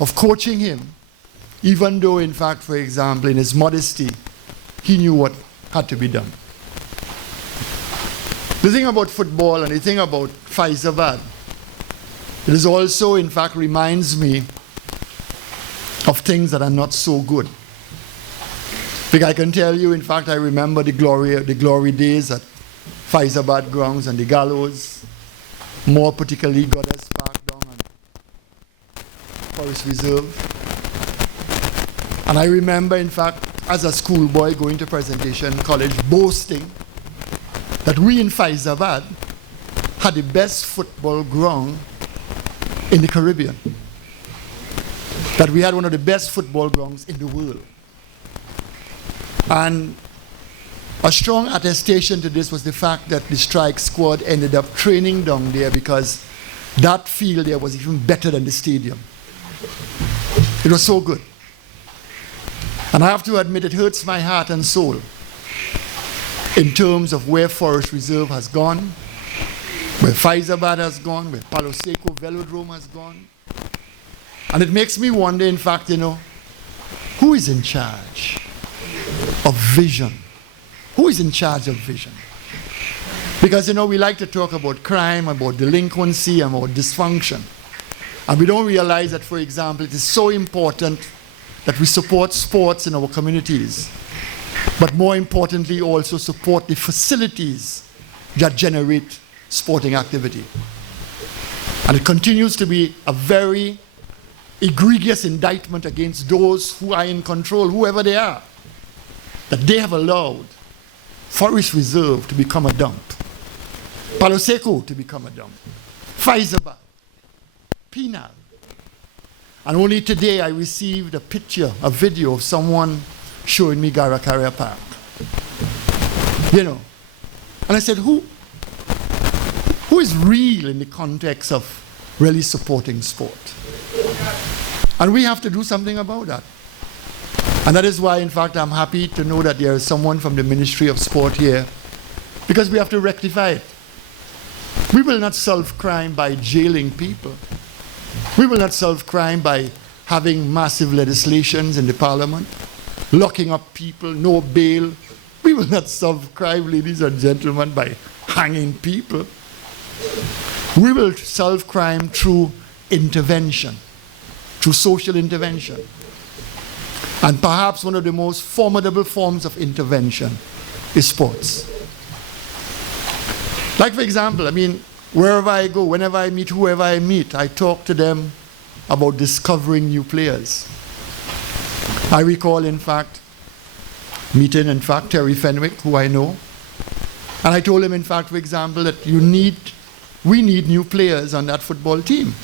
of coaching him, even though, in fact, for example, in his modesty, he knew what had to be done. The thing about football and the thing about Fyzabad, it is also, in fact, reminds me of things that are not so good. Because I can tell you, in fact, I remember the glory days at Fyzabad grounds and the gallows, more particularly Goddess Park down and Forest Reserve. And I remember, in fact, as a schoolboy going to Presentation College, boasting that we in Fyzabad had the best football ground in the Caribbean. That we had one of the best football grounds in the world. And a strong attestation to this was the fact that the strike squad ended up training down there, because that field there was even better than the stadium. It was so good. And I have to admit, it hurts my heart and soul in terms of where Forest Reserve has gone, where Fyzabad has gone, where Palo Seco Velodrome has gone. And it makes me wonder, in fact, who is in charge of vision? Who is in charge of vision? Because, we like to talk about crime, about delinquency, about dysfunction. And we don't realize that, for example, it is so important that we support sports in our communities, but more importantly also support the facilities that generate sporting activity. And it continues to be a very egregious indictment against those who are in control, whoever they are, that they have allowed Forest Reserve to become a dump, Palo Seco to become a dump, Fyzabad, Penal. And only today I received a video of someone showing me Garakaria Park. And I said, who is real in the context of really supporting sport? And we have to do something about that. And that is why, in fact, I'm happy to know that there is someone from the Ministry of Sport here, because we have to rectify it. We will not solve crime by jailing people. We will not solve crime by having massive legislations in the parliament, locking up people, no bail. We will not solve crime, ladies and gentlemen, by hanging people. We will solve crime through intervention, through social intervention. And perhaps one of the most formidable forms of intervention is sports. Like, for example, wherever I go, whenever I meet whoever I meet, I talk to them about discovering new players. I recall, in fact, meeting, Terry Fenwick, who I know. And I told him, in fact, for example, that we need new players on that football team.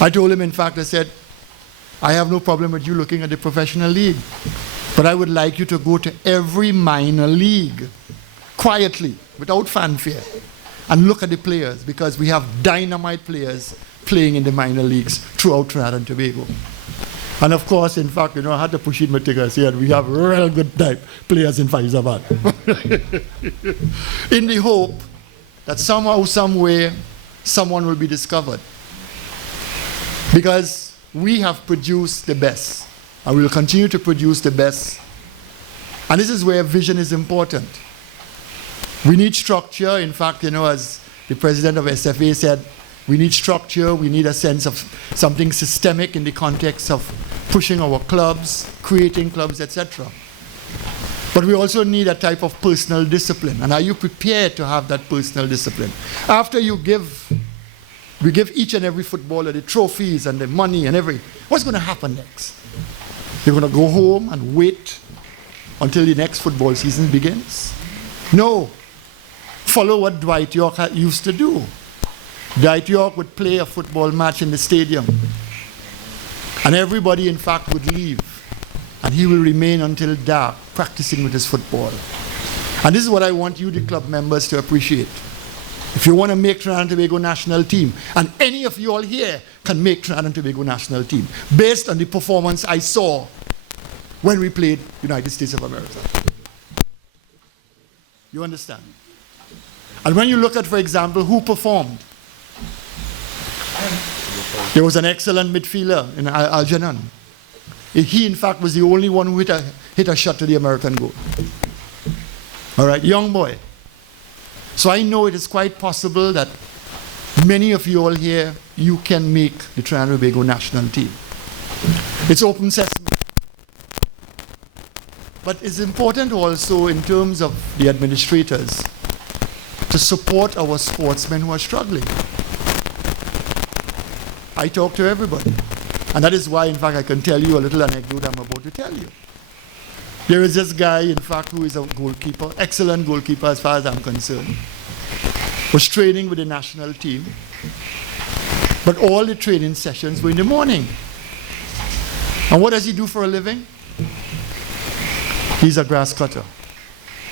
I told him, in fact, I said, I have no problem with you looking at the professional league, but I would like you to go to every minor league quietly, without fanfare, and look at the players, because we have dynamite players playing in the minor leagues throughout Trinidad and Tobago. And of course, in fact, I had to push it Mattison here. We have real good type players in Fyzabad. In the hope that somehow, some way, someone will be discovered. Because we have produced the best, and we will continue to produce the best. And this is where vision is important. We need structure. In fact, as the president of SFA said, we need structure, we need a sense of something systemic in the context of pushing our clubs, creating clubs, etc. But we also need a type of personal discipline. And are you prepared to have that personal discipline? After we give each and every footballer the trophies and the money and everything, what's going to happen next? You're going to go home and wait until the next football season begins? No. Follow what Dwight York used to do. Dwight York would play a football match in the stadium, and everybody, in fact, would leave, and he will remain until dark practicing with his football. And this is what I want you, the club members, to appreciate. If you want to make Trinidad and Tobago national team, and any of you all here can make Trinidad and Tobago national team, based on the performance I saw when we played United States of America. You understand? And when you look at, for example, who performed, there was an excellent midfielder in Algernon. He, in fact, was the only one who hit a shot to the American goal. All right, young boy. So I know it is quite possible that many of you all here, you can make the Trinidad and Tobago national team. It's open sesame. But it's important also in terms of the administrators to support our sportsmen who are struggling. I talk to everybody. And that is why, in fact, I can tell you a little anecdote I'm about to tell you. There is this guy, in fact, who is a goalkeeper, excellent goalkeeper as far as I'm concerned, was training with the national team, but all the training sessions were in the morning. And what does he do for a living? He's a grass cutter.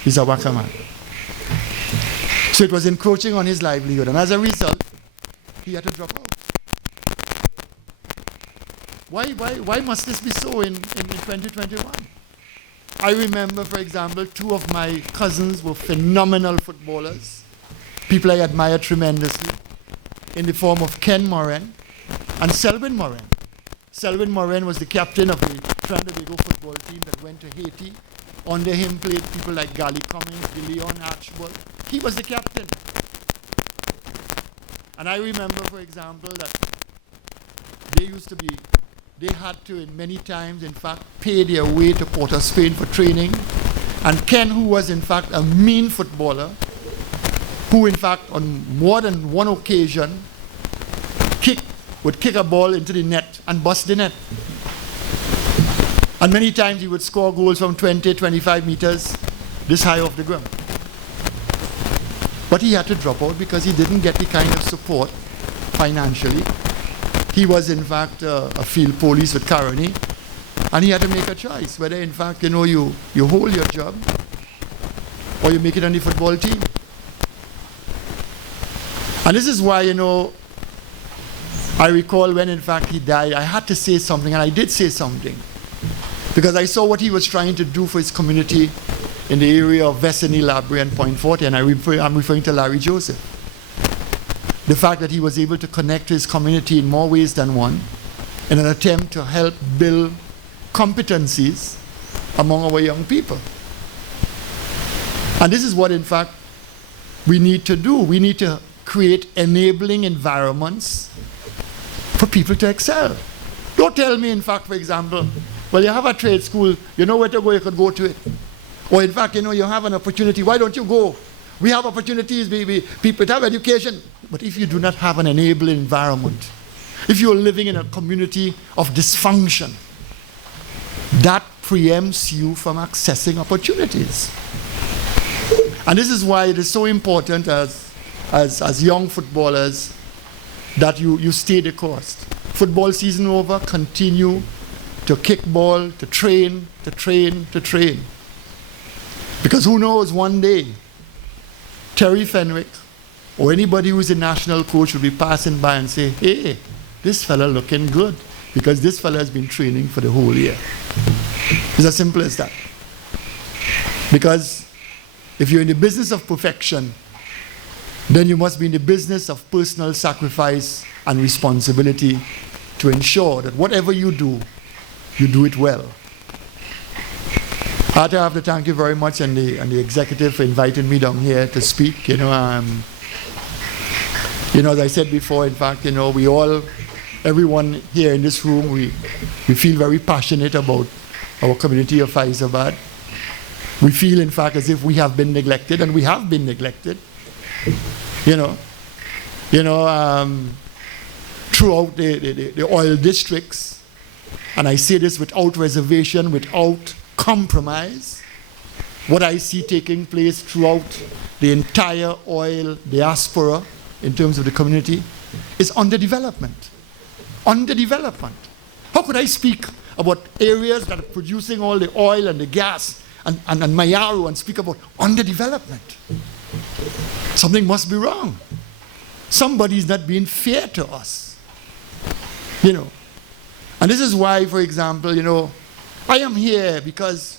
He's a whacker man. So it was encroaching on his livelihood, and as a result, he had to drop out. Why must this be so in 2021? I remember, for example, two of my cousins were phenomenal footballers, people I admire tremendously, in the form of Ken Moran and Selwyn Moran. Selwyn Moran was the captain of the Trinidad and Tobago football team that went to Haiti. Under him played people like Gally Cummings, Leon Archibald. He was the captain. And I remember, for example, that they had to, in many times, in fact, pay their way to Port of Spain for training. And Ken, who was, in fact, a mean footballer, who, in fact, on more than one occasion, would kick a ball into the net and bust the net. And many times he would score goals from 20, 25 meters, this high off the ground. But he had to drop out because he didn't get the kind of support financially. He was, in fact, a field police with Caroni, and he had to make a choice whether, in fact, you hold your job or you make it on the football team. And this is why, I recall when, in fact, he died, I had to say something, and I did say something, because I saw what he was trying to do for his community in the area of Vestany, Labrie, and Point Forty, and I'm referring to Larry Joseph. The fact that he was able to connect to his community in more ways than one in an attempt to help build competencies among our young people. And this is what, in fact, we need to do. We need to create enabling environments for people to excel. Don't tell me, in fact, for example, well, you have a trade school, you know where to go, you could go to it. Or, in fact, you have an opportunity, why don't you go? We have opportunities, people have education. But if you do not have an enabling environment, if you're living in a community of dysfunction, that preempts you from accessing opportunities. And this is why it is so important as young footballers that you stay the course. football season over, continue to kick ball, to train, to train, to train. Because who knows, one day, Terry Fenwick or anybody who's a national coach will be passing by and say, hey, this fella looking good, because this fella has been training for the whole year. It's as simple as that. Because if you're in the business of perfection, then you must be in the business of personal sacrifice and responsibility to ensure that whatever you do it well. I have to thank you very much and the executive for inviting me down here to speak. As I said before, in fact, everyone here in this room, we feel very passionate about our community of Fyzabad. We feel, in fact, as if we have been neglected, and we have been neglected. Throughout the oil districts, and I say this without reservation, without compromise, what I see taking place throughout the entire oil diaspora in terms of the community is underdevelopment. Underdevelopment. How could I speak about areas that are producing all the oil and the gas and Mayaro and speak about underdevelopment? Something must be wrong. Somebody's not being fair to us. And this is why, for example, I am here because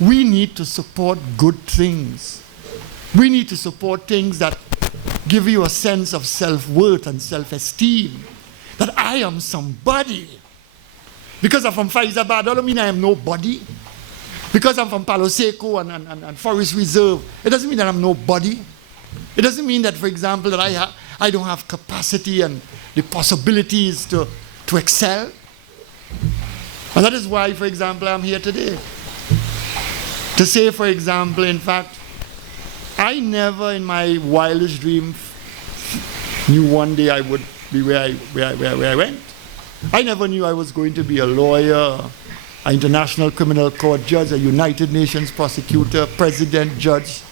we need to support good things. We need to support things that give you a sense of self-worth and self-esteem, that I am somebody. Because I'm from Fyzabad, I don't mean I am nobody. Because I'm from Palo Seco and Forest Reserve, it doesn't mean that I'm nobody. It doesn't mean that, for example, that I don't have capacity and the possibilities to excel. And that is why, for example, I'm here today. To say, for example, in fact, I never in my wildest dream knew one day I would be where I went. I never knew I was going to be a lawyer, an international criminal court judge, a United Nations prosecutor, president, judge,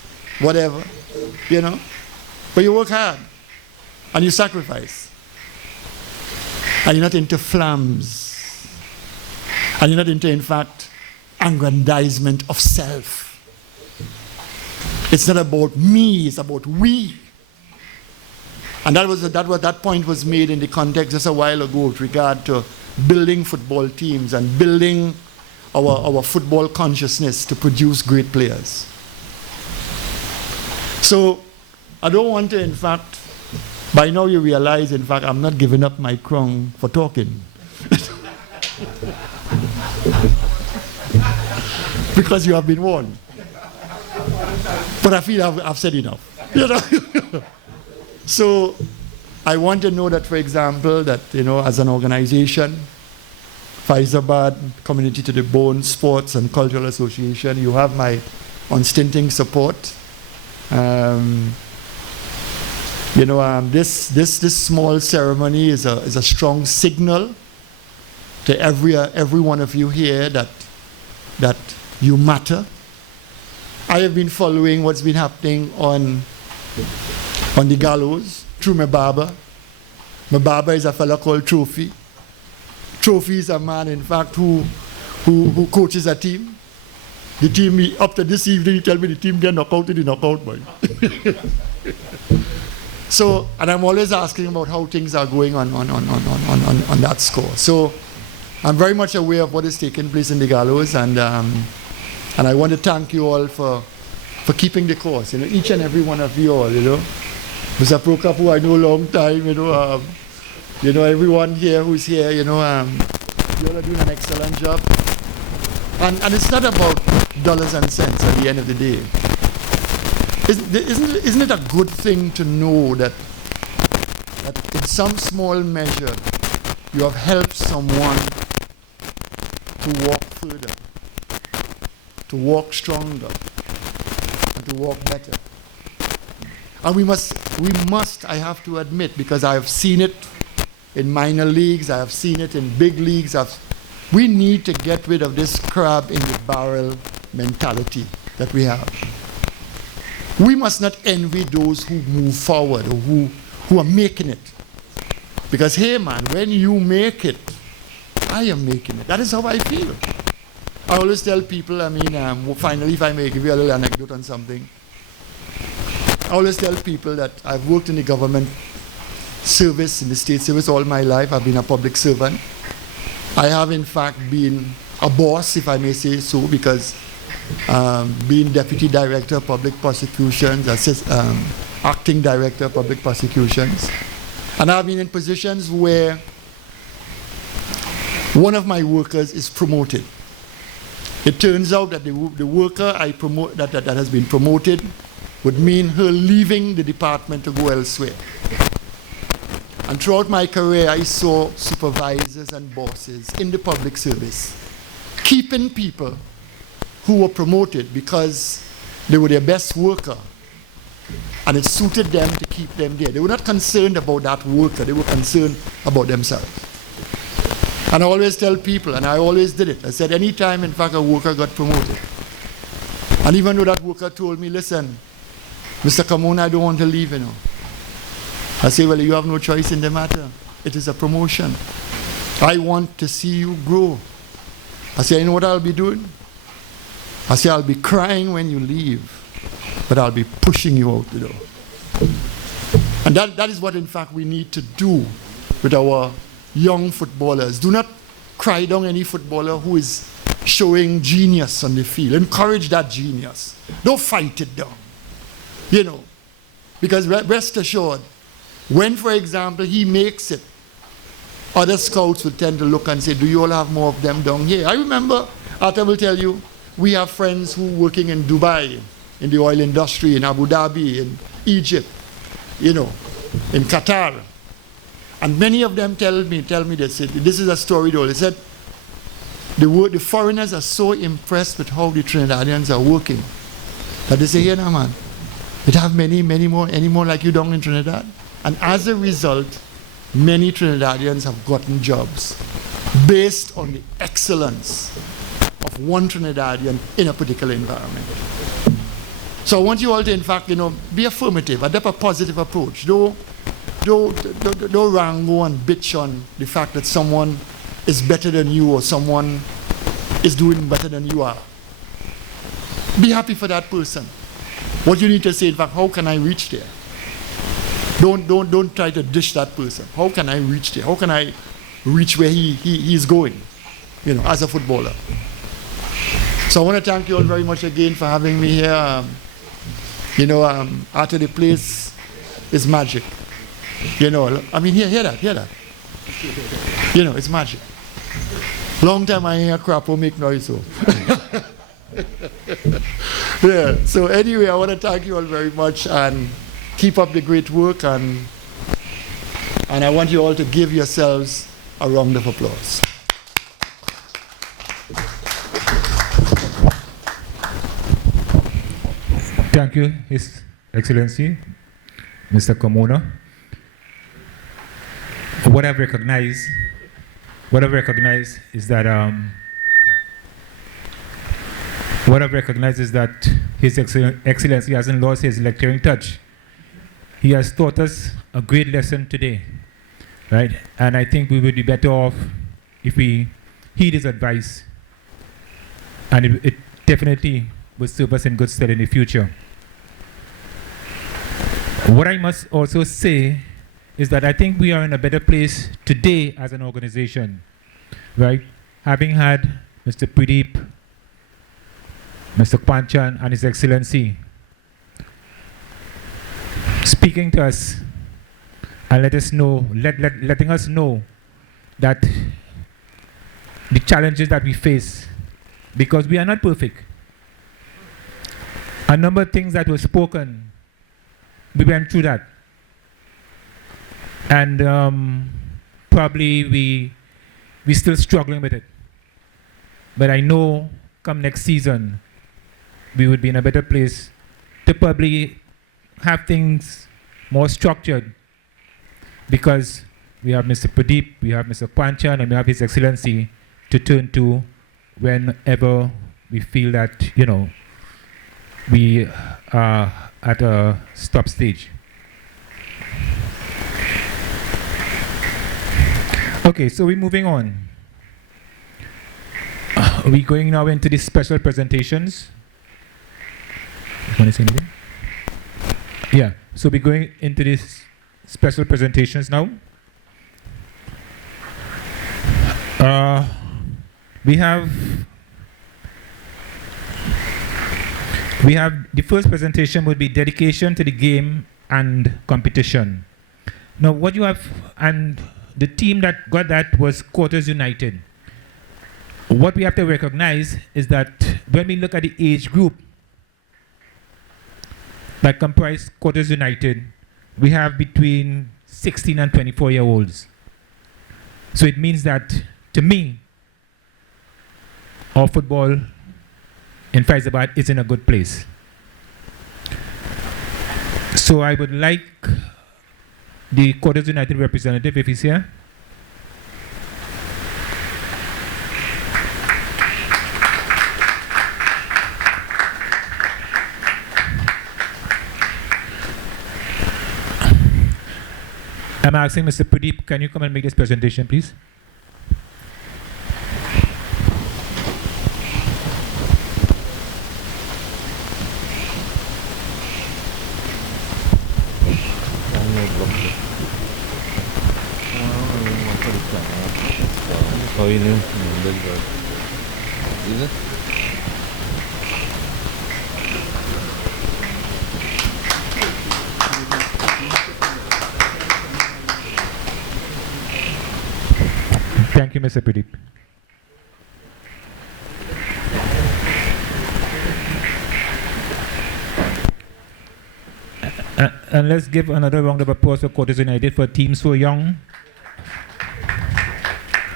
whatever, But you work hard and you sacrifice. And you're not into flams. And you're not into, in fact, aggrandizement of self. It's not about me, it's about we. And that point was made in the context just a while ago with regard to building football teams and building our football consciousness to produce great players. So I don't want to, in fact, by now you realize, in fact, I'm not giving up my crown for talking. Because you have been warned. But I feel I've said enough. So I want to know that, for example, that, as an organization, Fyzabad Community to the Bone Sports and Cultural Association, you have my unstinting support. This small ceremony is a strong signal to every one of you here that you matter. I have been following what's been happening on the gallows through my barber. My barber is a fellow called Trophy. Trophy is a man, in fact, who coaches a team. The team, up to this evening, he tell me the team get knocked out in the knockout, boy. So, and I'm always asking about how things are going on that score. So, I'm very much aware of what is taking place in the gallows, and I want to thank you all for keeping the course. Each and every one of you all. Mr. Prokop, who I know a long time. Everyone here who's here. You all are doing an excellent job. And it's not about dollars and cents at the end of the day. Isn't it a good thing to know that in some small measure you have helped someone to walk further, to walk stronger, and to walk better? And we must, I have to admit, because I have seen it in minor leagues, I have seen it in big leagues, we need to get rid of this crab in the barrel mentality that we have. We must not envy those who move forward or who are making it. Because, hey man, when you make it, I am making it. That is how I feel. I always tell people, I mean, finally, if I may give you a little anecdote on something, I always tell people that I've worked in the government service, in the state service all my life. I've been a public servant. I have, in fact, been a boss, if I may say so, because being Deputy Director of Public Prosecutions, Acting Director of Public Prosecutions. And I've been in positions where one of my workers is promoted. It turns out that the worker I promote that has been promoted would mean her leaving the department to go elsewhere. And throughout my career, I saw supervisors and bosses in the public service keeping people who were promoted because they were their best worker, and it suited them to keep them there. They were not concerned about that worker, they were concerned about themselves. And I always tell people, and I always did it, I said anytime, in fact, a worker got promoted, and even though that worker told me, listen, Mr. Kamona, I don't want to leave, you know. I say, well, you have no choice in the matter. It is a promotion. I want to see you grow. I say, you know what I'll be doing? I say, I'll be crying when you leave, but I'll be pushing you out the door. And that is what, in fact, we need to do with our young footballers. Do not cry down any footballer who is showing genius on the field. Encourage that genius. Don't fight it down. You know, because rest assured, when, for example, he makes it, other scouts will tend to look and say, do you all have more of them down here? I remember, Arthur will tell you, we have friends who are working in Dubai, in the oil industry, in Abu Dhabi, in Egypt, you know, in Qatar. And many of them tell me this. This is a story though. They said, the foreigners are so impressed with how the Trinidadians are working that they say, yeah, no, man, it have many more like you down in Trinidad. And as a result, many Trinidadians have gotten jobs based on the excellence of one Trinidadian in a particular environment. So I want you all to, in fact, you know, be affirmative, adopt a positive approach. Don't wrangle and bitch on the fact that someone is better than you or someone is doing better than you are. Be happy for that person. What you need to say, in fact, how can I reach there? Don't try to dish that person. How can I reach there? How can I reach where he is going, you know, as a footballer? So I want to thank you all very much again for having me here. You know, after the place is magic. You know, I mean, hear that. You know, it's magic. Long time I hear crap will make noise so. Yeah. So anyway, I want to thank you all very much and keep up the great work, and I want you all to give yourselves a round of applause. Thank you, His Excellency, Mr. Kamona. What I've recognized is that His Excellency hasn't lost his lecturing touch. He has taught us a great lesson today, right? And I think we would be better off if we heed his advice, and it definitely will serve us in good stead in the future. What I must also say is that I think we are in a better place today as an organization, right? Having had Mr. Pradeep, Mr. Kwanchan, and His Excellency speaking to us and letting us know that the challenges that we face, because we are not perfect. A number of things that were spoken, we went through that. And probably we're still struggling with it. But I know come next season, we would be in a better place to probably have things more structured, because we have Mr. Pradeep, we have Mr. Kwanchan, and we have His Excellency to turn to whenever we feel that, you know, we are at a stop stage. Okay, so we're moving on. We're going now into the special presentations. Want to say anything? Yeah, so we're going into these special presentations now. We have the first presentation would be dedication to the game and competition. Now what you have, and the team that got that was Quarters United. What we have to recognize is that when we look at the age group that comprise Quarters United, we have between 16 and 24-year-olds. So it means that, to me, our football in Fyzabad is in a good place. So I would like the Quarters United representative, if he's here. I'm asking Mr. Pradeep, can you come and make this presentation, please? How are you doing? Is it? Thank you, Mr. Pradeep. And let's give another round of applause for Quarters United for a team so young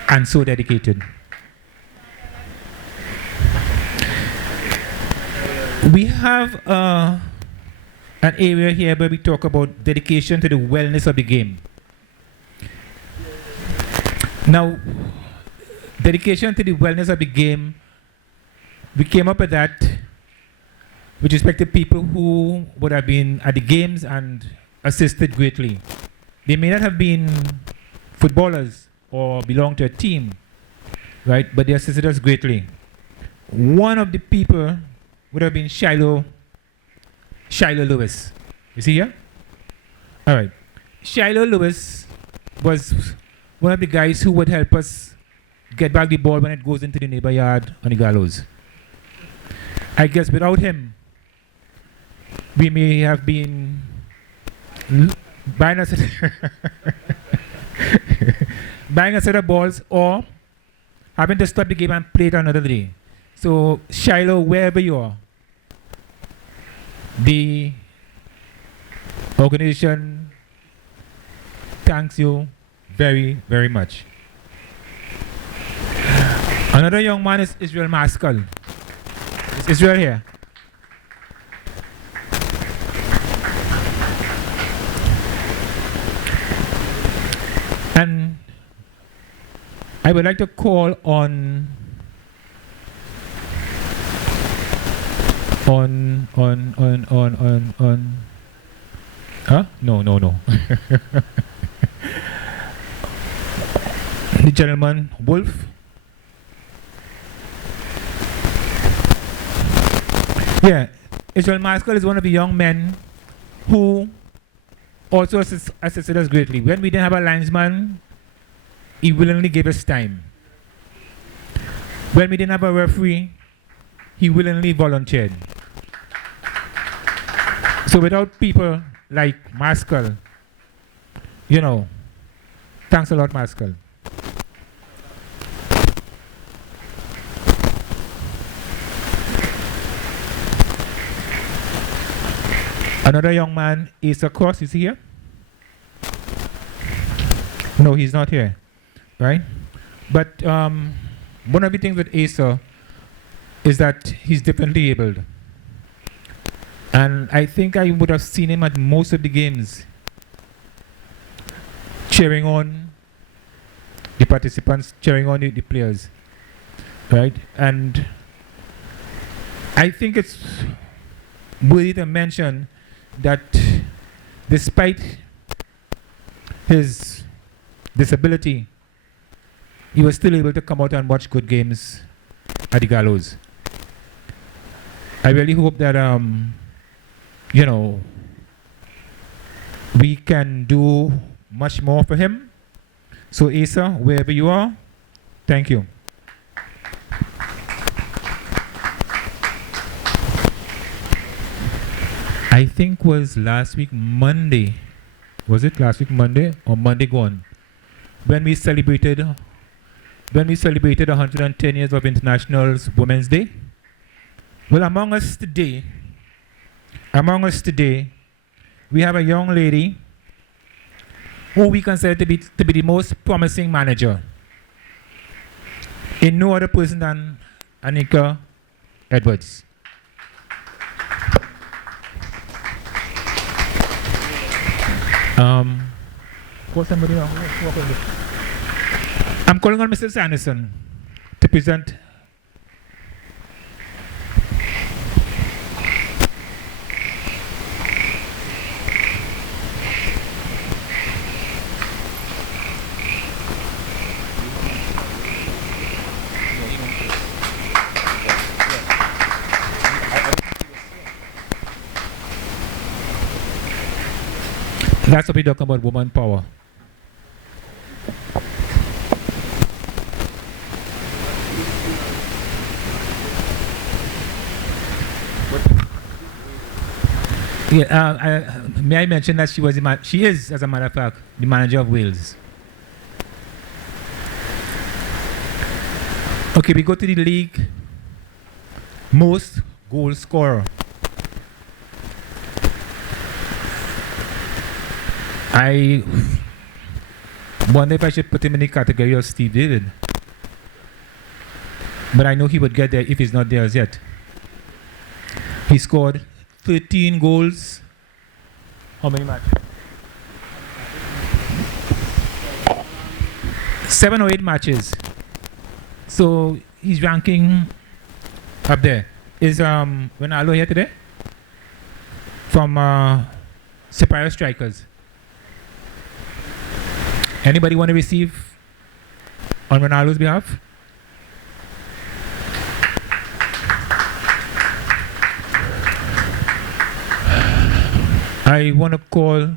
and so dedicated. We have an area here where we talk about dedication to the wellness of the game. Now, dedication to the wellness of the game, we came up with that with respect to people who would have been at the games and assisted greatly. They may not have been footballers or belong to a team, right? But they assisted us greatly. One of the people would have been Shiloh Lewis. Is he here? All right. Shiloh Lewis was one of the guys who would help us get back the ball when it goes into the neighbor yard on the gallows. I guess without him, we may have been buying a set of balls or having to stop the game and play it another day. So Shiloh, wherever you are, the organization thanks you very, very much. Another young man is Israel Maskell. Is Israel here? And I would like to call on huh? No. The gentleman, Wolf. Yeah, Israel Maskell is one of the young men who also assisted us greatly. When we didn't have a linesman, he willingly gave us time. When we didn't have a referee, he willingly volunteered. So without people like Maskell, you know, thanks a lot, Maskell. Another young man, Asa Cross, is he here? No, he's not here, right? But one of the things with Asa is that he's differently abled. And I think I would have seen him at most of the games, cheering on the participants, cheering on the players, right? And I think it's worthy to mention that despite his disability, he was still able to come out and watch good games at the Gallows. I really hope that, you know, we can do much more for him. So Asa, wherever you are, thank you. I think was last week Monday. Was it last week Monday or Monday gone? When we celebrated 110 years of International Women's Day. Well, among us today, we have a young lady who we consider to be the most promising manager. In no other person than Anika Edwards. Call somebody now. I'm calling on Mr. Sanderson to present. That's what we're talking about, woman power. Yeah, may I mention that she is, as a matter of fact, the manager of Wales. Okay, we go to the league most goal scorer. I wonder if I should put him in the category of Steve David. But I know he would get there if he's not there as yet. He scored 13 goals. How many matches? 7 or 8 matches. So he's ranking up there. Is Ronaldo here today? From Superior Strikers. Anybody want to receive on Ronaldo's behalf? I want to call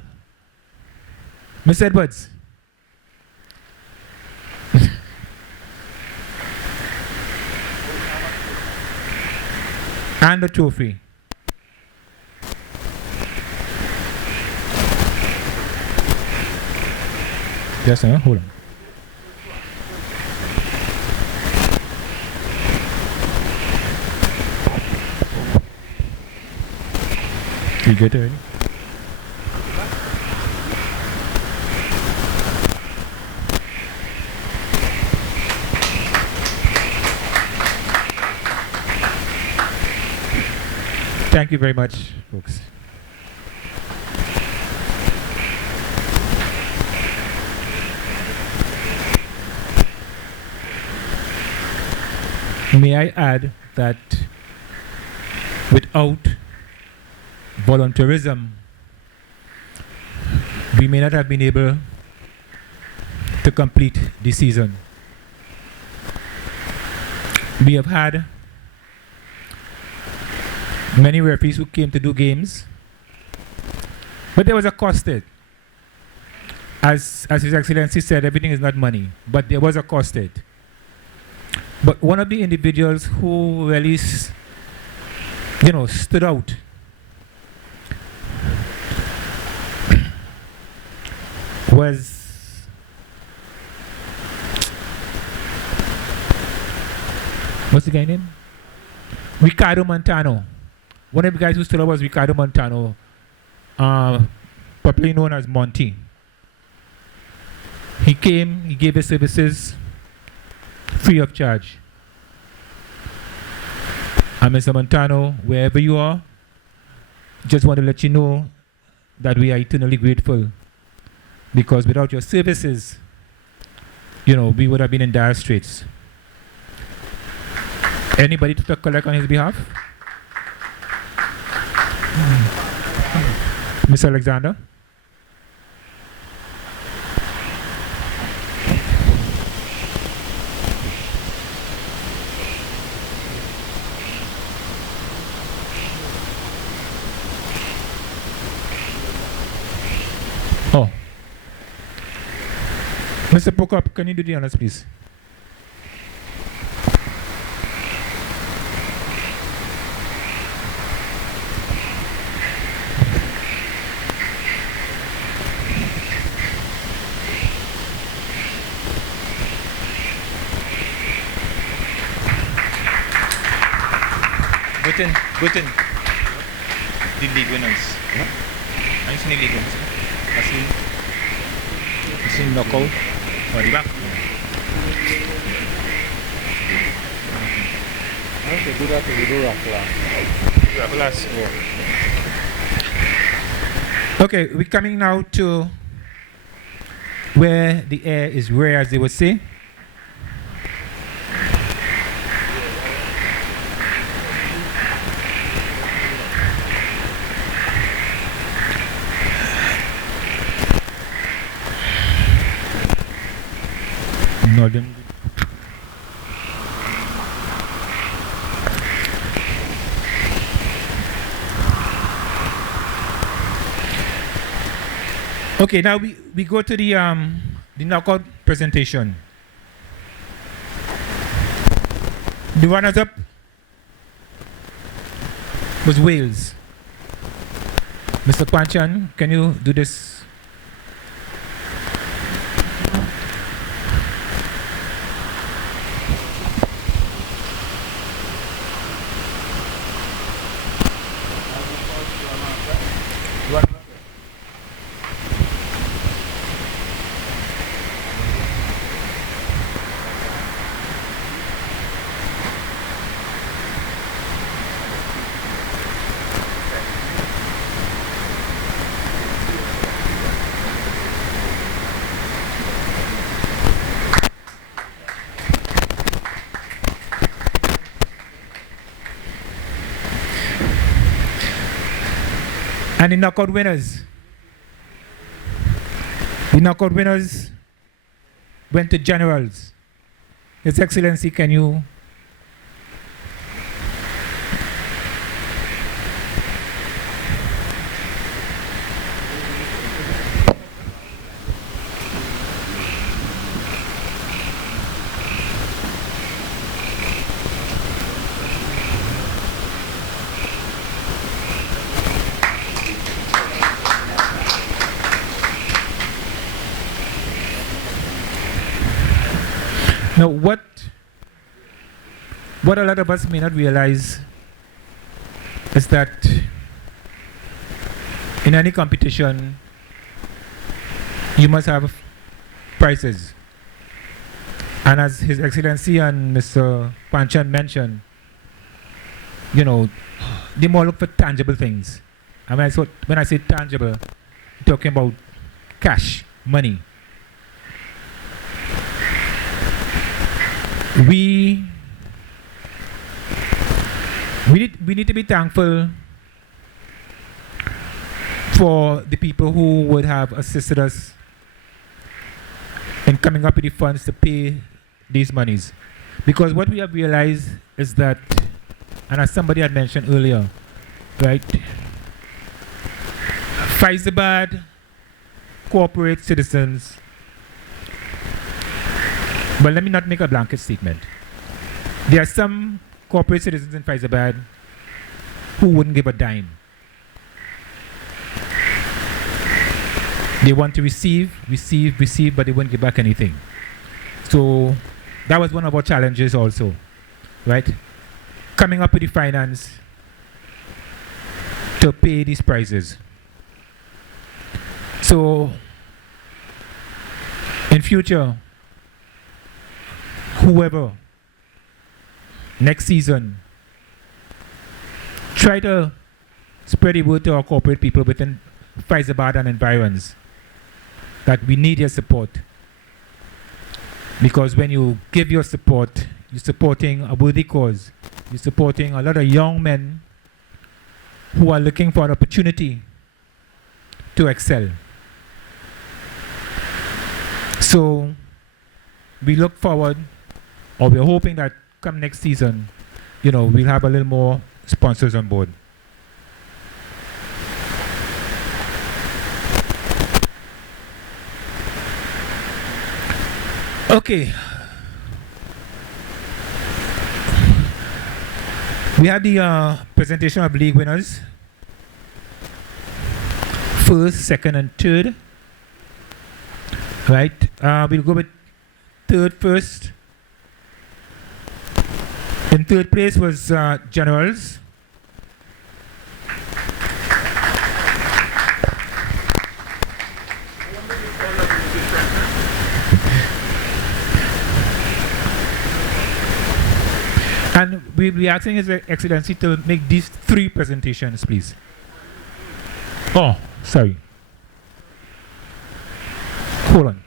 Miss Edwards. And the trophy. Yes, sir. Hold on. You get it ready? Thank you very much, folks. May I add that without volunteerism, we may not have been able to complete the season. We have had many referees who came to do games, but there was a cost to it. As His Excellency said, everything is not money, but there was a cost to it. But one of the individuals who really, stood out was what's the guy name? Ricardo Montano. One of the guys who stood out was Ricardo Montano, popularly known as Monty. He came, he gave his services free of charge. And Mr. Montano, wherever you are, just want to let you know that we are eternally grateful, because without your services, we would have been in dire straits. Anybody to collect on his behalf? Mr. Alexander? Mr. Prokop, can you do the honors, please? Button. The league winners. I see the league winners. I see knockout. Oh, the back. Okay, do that to the Rafa last. Okay, we're coming now to where the air is rare, as they would say. Northern. Okay, now we go to the knockout presentation. The runners up was Wales. Mr. Kwanchan, can you do this? And the knockout winners. The knockout winners went to generals. His Excellency, can you? Now, what a lot of us may not realize is that in any competition, you must have prizes. And as His Excellency and Mr. Panchan mentioned, you know, they more look for tangible things. And when I say tangible, I'm talking about cash, money. We need to be thankful for the people who would have assisted us in coming up with the funds to pay these monies. Because what we have realized is that, and as somebody had mentioned earlier, right, Fyzabad corporate citizens. But let me not make a blanket statement. There are some corporate citizens in Fyzabad who wouldn't give a dime. They want to receive, but they wouldn't give back anything. So that was one of our challenges also, right? Coming up with the finance to pay these prices. So in future, whoever, next season, try to spread the word to our corporate people within Fyzabad and environs that we need your support. Because when you give your support, you're supporting a worthy cause. You're supporting a lot of young men who are looking for an opportunity to excel. So we look forward, or we're hoping that come next season, you know, we'll have a little more sponsors on board. Okay. We have the presentation of league winners. First, second, and third. Right. We'll go with third first. In third place was Generals. And we'll be asking His Excellency to make these three presentations, please. Oh, sorry. Hold on.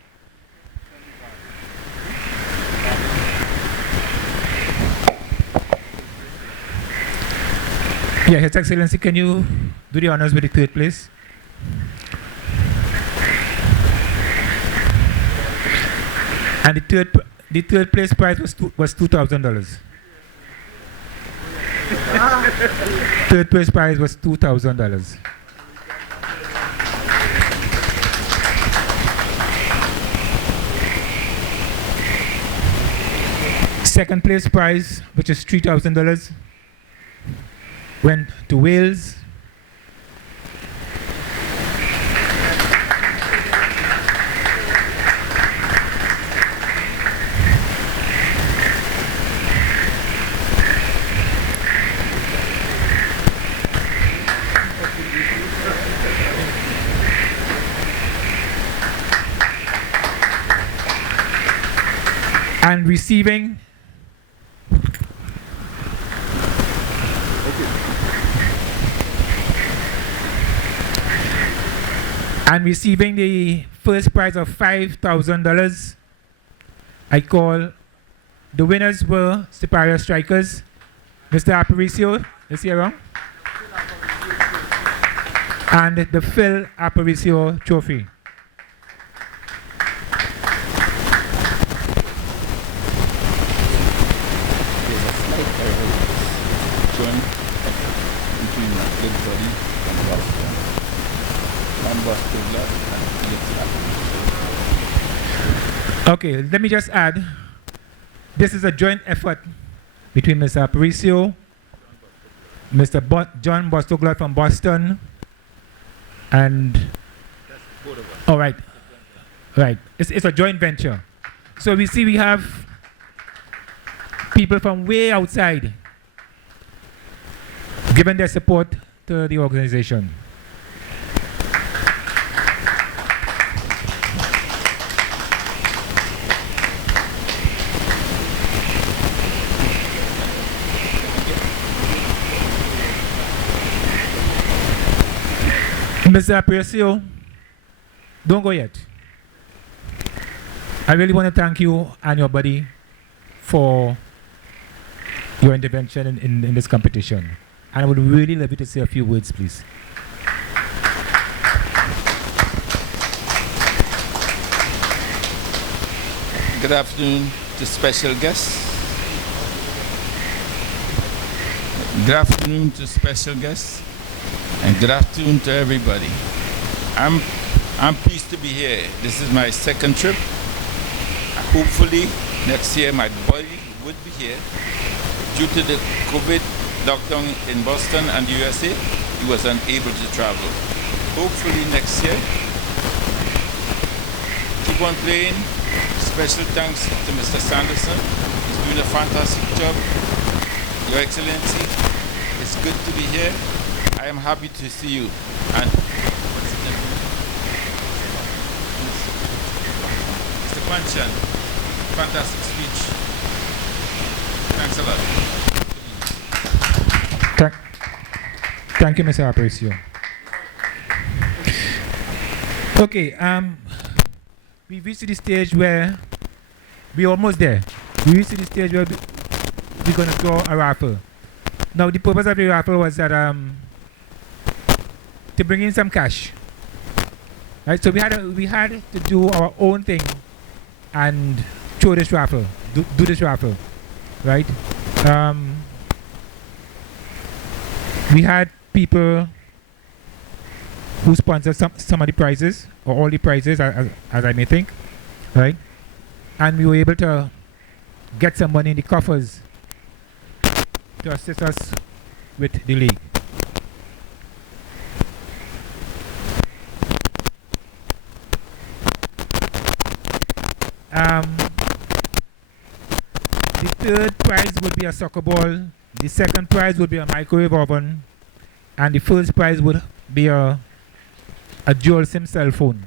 Yeah, His Excellency, can you do the honors with the third place? And the third place prize was $2,000. Third place prize was $2,000. Second place prize, which is $3,000, went to Wales. And receiving the first prize of $5,000. I call the winners were Superior Strikers, Mr. Aparicio, is he around? And the Phil Aparicio Trophy. Okay, let me just add, this is a joint effort between Mr. Aparicio, Mr. John Bostoglot from Boston, and all right, right. It's a joint venture. So we see we have people from way outside giving their support to the organization. Mr. Aparicio, don't go yet. I really want to thank you and your buddy for your intervention in this competition. And I would really love you to say a few words, please. Good afternoon to special guests. Good afternoon to special guests. And good afternoon to everybody. I'm pleased to be here. This is my second trip. Hopefully next year my body would be here. Due to the COVID lockdown in Boston and the USA, he was unable to travel. Hopefully next year. Keep on playing. Special thanks to Mr. Sanderson. He's doing a fantastic job. Your Excellency, it's good to be here. I am happy to see you. And what's the name? Mr. Panchan, fantastic speech. Thanks a lot. Thank you, Mr. Aparicio. Okay, we reached the stage where we're almost there. We reached the stage where we're going to draw a raffle. Now, the purpose of the raffle was that to bring in some cash, right? So we had to do our own thing and throw this raffle, do this raffle, right? We had people who sponsored some of the prizes or all the prizes, as I may think, right? and we were able to get some money in the coffers to assist us with the league. The third prize would be a soccer ball, the second prize would be a microwave oven, and the first prize would be a dual SIM cell phone.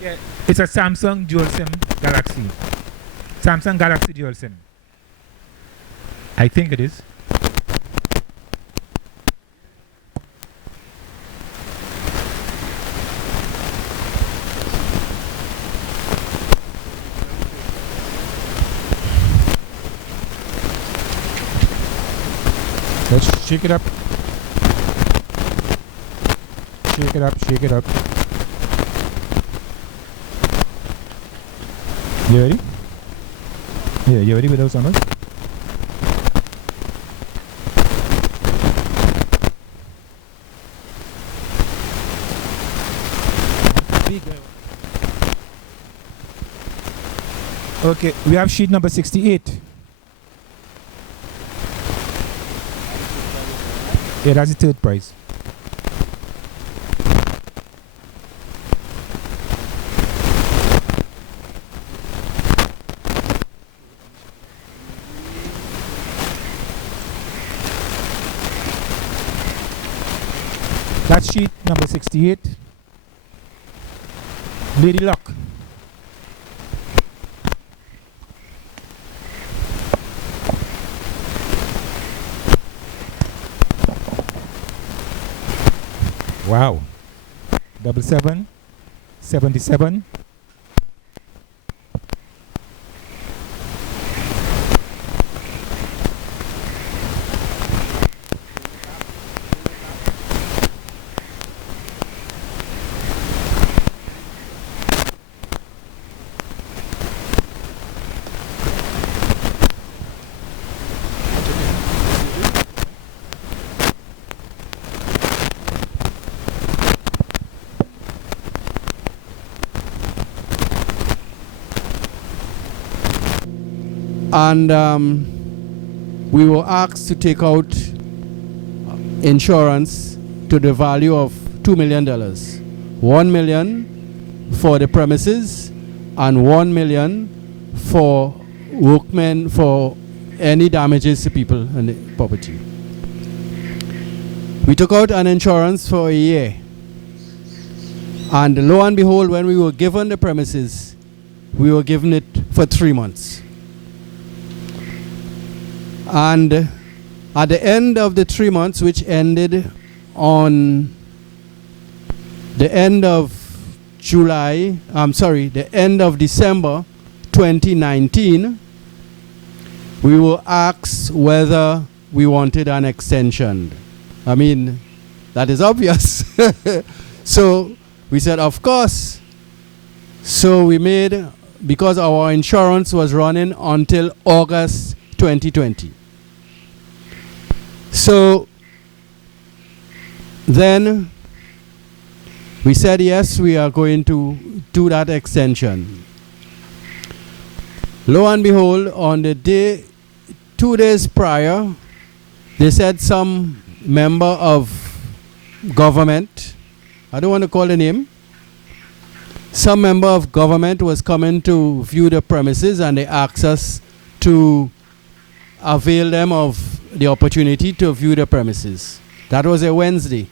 Yeah, it's a Samsung dual SIM Galaxy. Samsung Galaxy dual SIM. I think it is. Let's shake it up. Shake it up, shake it up. You ready? Yeah, you ready with those numbers? Okay, we have sheet number 68. Yeah, that's the third prize. That's sheet number 68. Lady Luck. Wow. 77, 77. And we were asked to take out insurance to the value of $2 million. $1 million for the premises and $1 million for workmen for any damages to people and the property. We took out an insurance for a year. And lo and behold, when we were given the premises, we were given it for 3 months. And at the end of the 3 months, which ended on the end of the end of December 2019, we were asked whether we wanted an extension. I mean, that is obvious. So we said, of course. So we made, because our insurance was running until August 2020. So then we said, yes, we are going to do that extension. Lo and behold, on the day, 2 days prior, they said some member of government, I don't want to call the name, some member of government was coming to view the premises, and they asked us to avail them of the opportunity to view the premises. That was a Wednesday.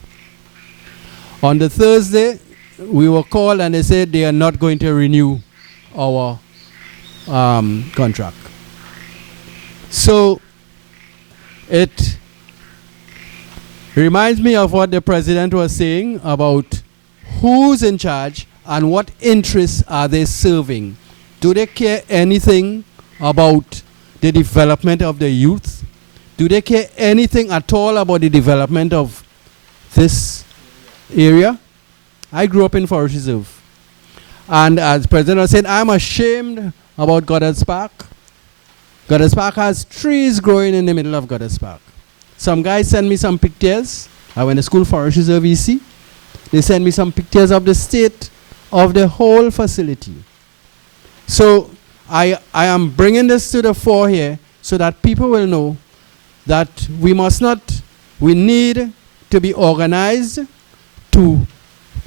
On the Thursday, we were called and they said they are not going to renew our contract. So it reminds me of what the president was saying about who's in charge and what interests are they serving. Do they care anything about the development of the youth? Do they care anything at all about the development of this area? I grew up in Forest Reserve. And as the president was saying, I'm ashamed about Goddard's Park. Goddard's Park has trees growing in the middle of Goddard's Park. Some guys sent me some pictures. I went to school Forest Reserve EC. They sent me some pictures of the state of the whole facility. So I am bringing this to the fore here so that people will know that we need to be organized to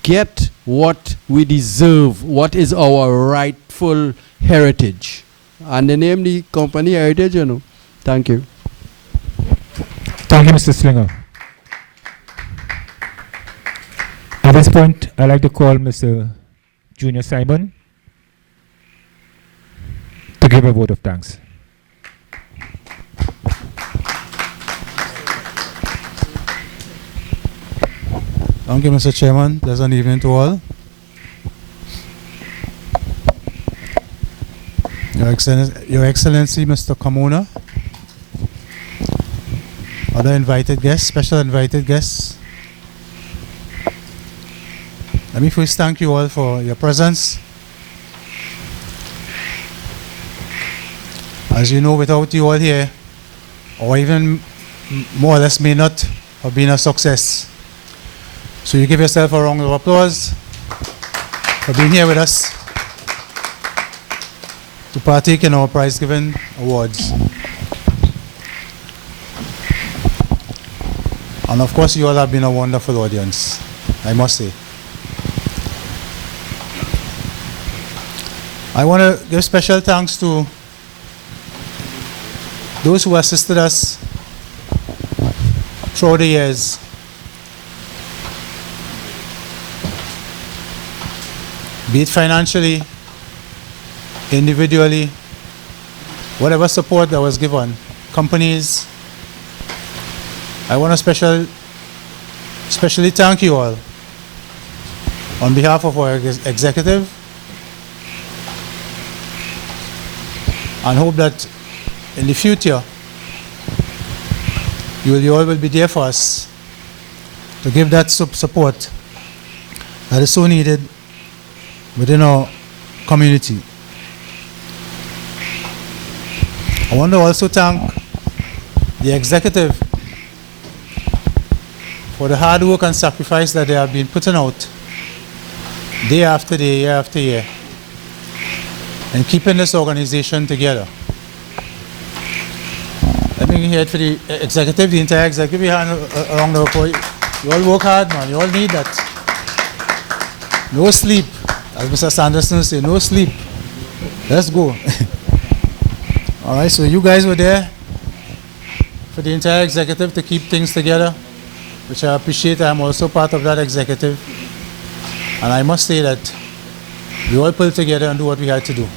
get what we deserve, what is our rightful heritage. And they name the company Heritage, you know. Thank you. Thank you, Mr. Slinger. At this point, I'd like to call Mr. Junior Simon to give a vote of thanks. Thank you, Mr. Chairman. Pleasant evening to all. Your Excellency, Mr. Kamuna, other invited guests, special invited guests. Let me first thank you all for your presence. As you know, without you all here, or even more or less may not have been a success. So you give yourself a round of applause for being here with us to partake in our prize-giving awards. And of course, you all have been a wonderful audience, I must say. I want to give special thanks to those who assisted us throughout the years. Be it financially, individually, whatever support that was given, companies. I want to especially thank you all on behalf of our executive, and hope that in the future you all will be there for us to give that support that is so needed within our community. I want to also thank the executive for the hard work and sacrifice that they have been putting out day after day, year after year, and keeping this organization together. Let me hear it for the executive, the entire executive. Give your hand around the report. You all work hard, man. You all need that. No sleep. As Mr. Sanderson said, no sleep. Let's go. All right, so you guys were there for the entire executive to keep things together, which I appreciate. I'm also part of that executive. And I must say that we all pulled together and do what we had to do.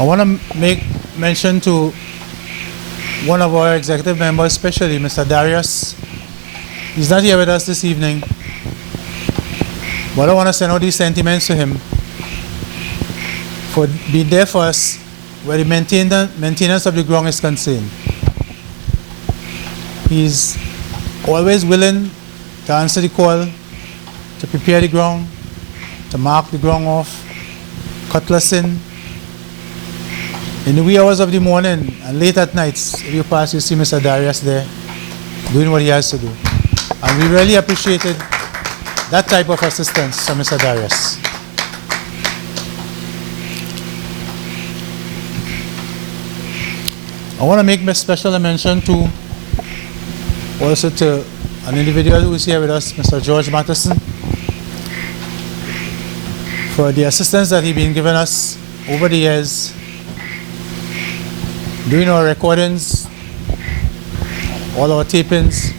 I want to make mention to one of our executive members, especially Mr. Darius. He's not here with us this evening, but I want to send out these sentiments to him for being there for us where the maintenance of the ground is concerned. He's always willing to answer the call, to prepare the ground, to mark the ground off, cutlass in the wee hours of the morning and late at nights. If you pass, you see Mr. Darius there doing what he has to do. And we really appreciated that type of assistance from Mr. Darius. I want to make a special mention to also to an individual who is here with us, Mr. George Mattison, for the assistance that he's been giving us over the years, doing our recordings, all our tapings.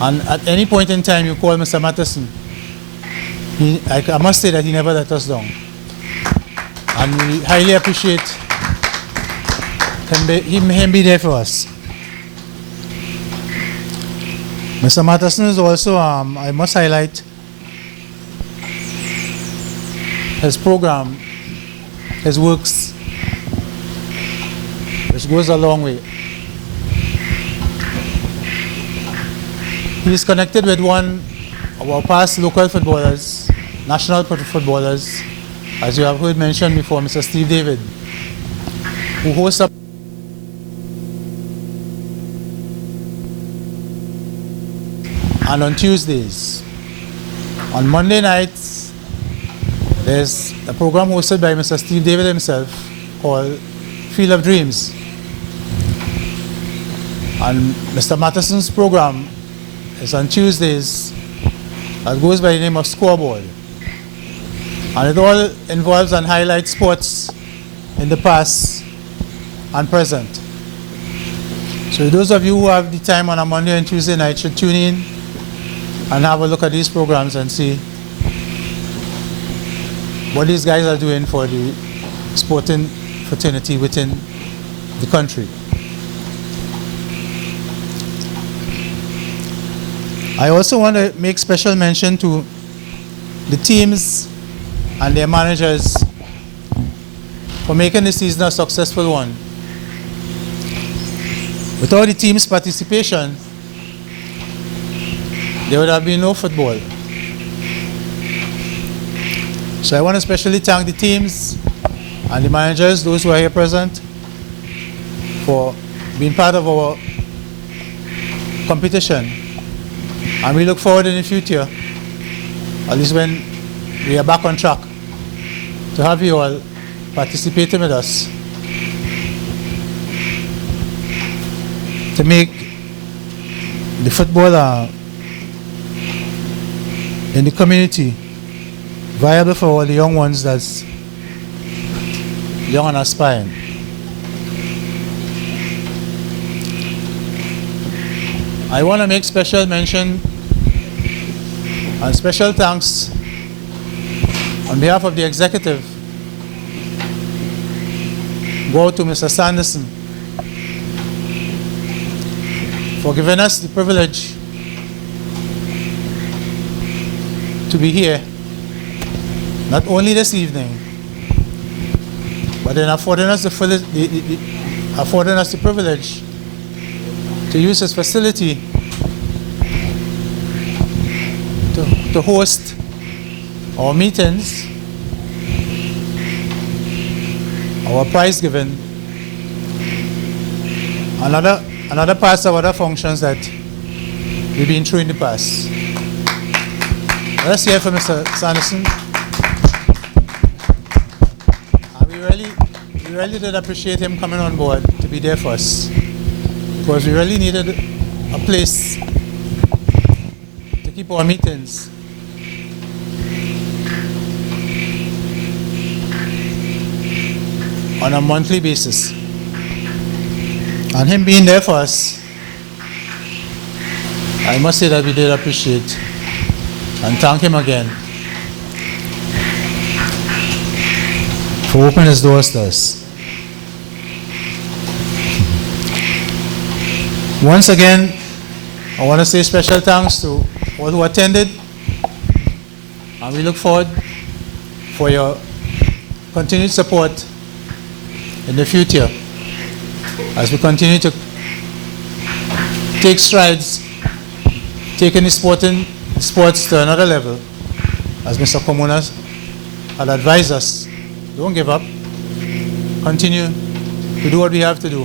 And at any point in time you call Mr. Mattison, I must say that he never let us down. And we highly appreciate him be there for us. Mr. Mattison is also, I must highlight his program, his works, which goes a long way. He is connected with one of our past local footballers, national footballers, as you have heard mentioned before, Mr. Steve David, who hosts a and on Tuesdays. On Monday nights, there's a program hosted by Mr. Steve David himself called Field of Dreams. And Mr. Mattison's program is on Tuesdays that goes by the name of Scoreboard. And it all involves and highlights sports in the past and present. So those of you who have the time on a Monday and Tuesday night should tune in and have a look at these programs and see what these guys are doing for the sporting fraternity within the country. I also want to make special mention to the teams and their managers for making the season a successful one. Without the team's participation, there would have been no football. So I want to especially thank the teams and the managers, those who are here present, for being part of our competition. And we look forward in the future, at least when we are back on track, to have you all participating with us to make the football in the community viable for all the young ones that's young and aspiring. I want to make special mention and special thanks on behalf of the executive go to Mr. Sanderson for giving us the privilege to be here, not only this evening, but in affording us the privilege to use his facility to host our meetings, our prize giving, and other parts of other functions that we've been through in the past. Let's hear from Mr. Sanderson. And we really did appreciate him coming on board to be there for us, because we really needed a place to keep our meetings. On a monthly basis. And him being there for us, I must say that we did appreciate and thank him again for opening his doors to us. Once again, I want to say special thanks to all who attended, and we look forward for your continued support in the future as we continue to take strides, taking the sports to another level. As Mr. Komona had advised us, don't give up, continue to do what we have to do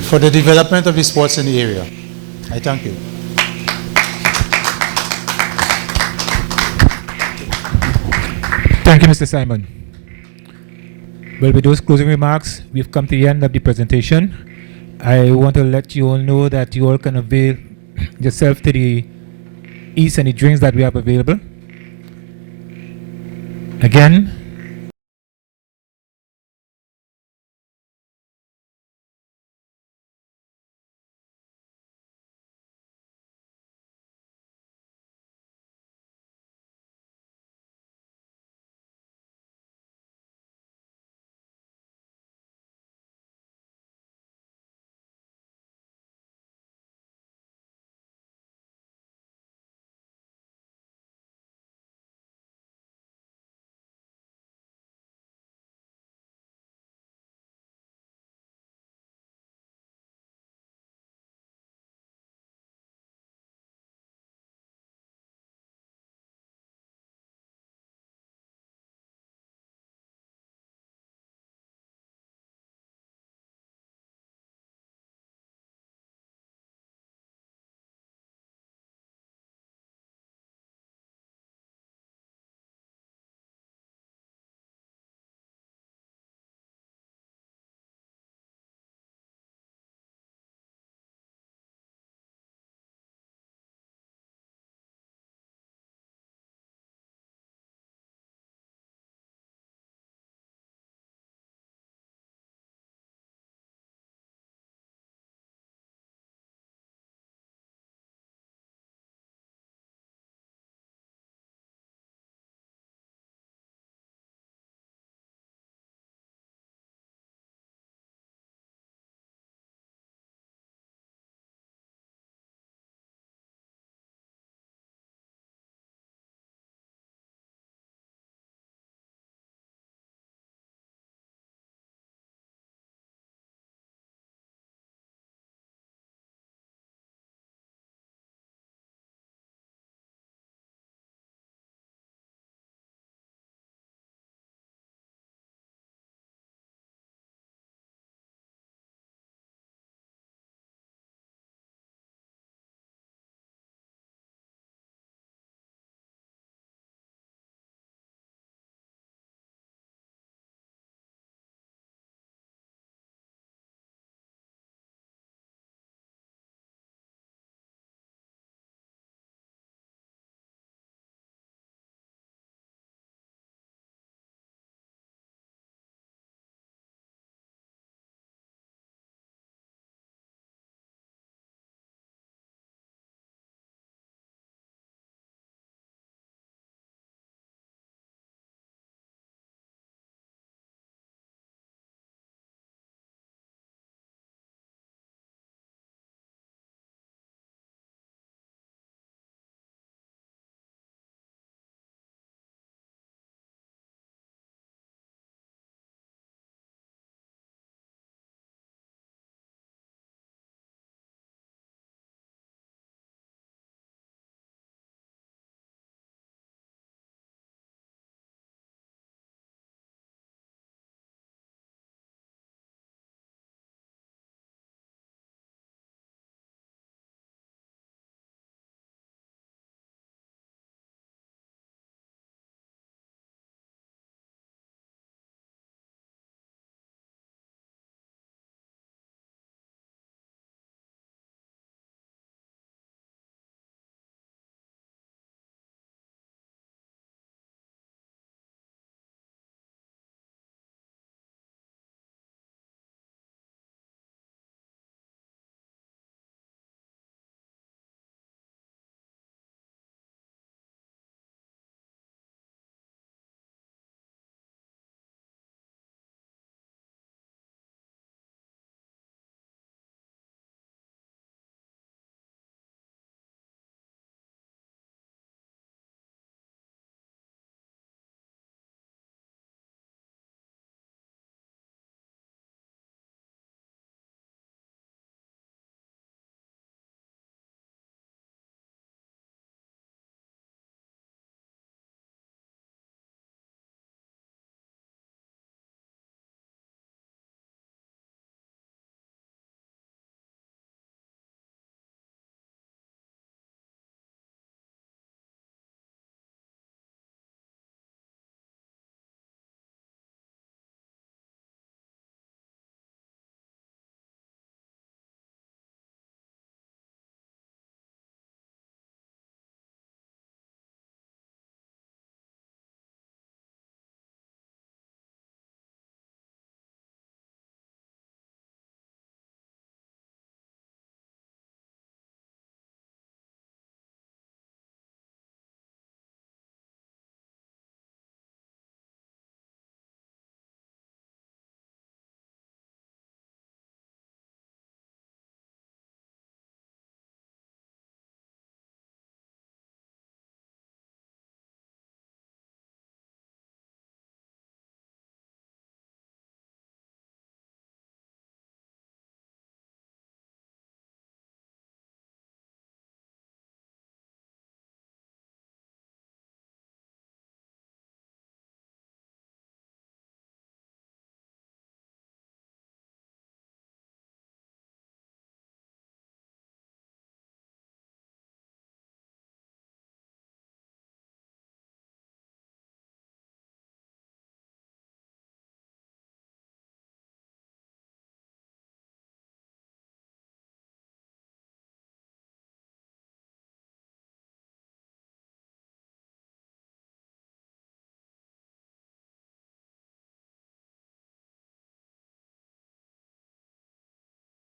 for the development of the sports in the area. I thank you. Thank you, Mr. Simon. Well, with those closing remarks, we've come to the end of the presentation. I want to let you all know that you all can avail yourself to the eats and the drinks that we have available. Again,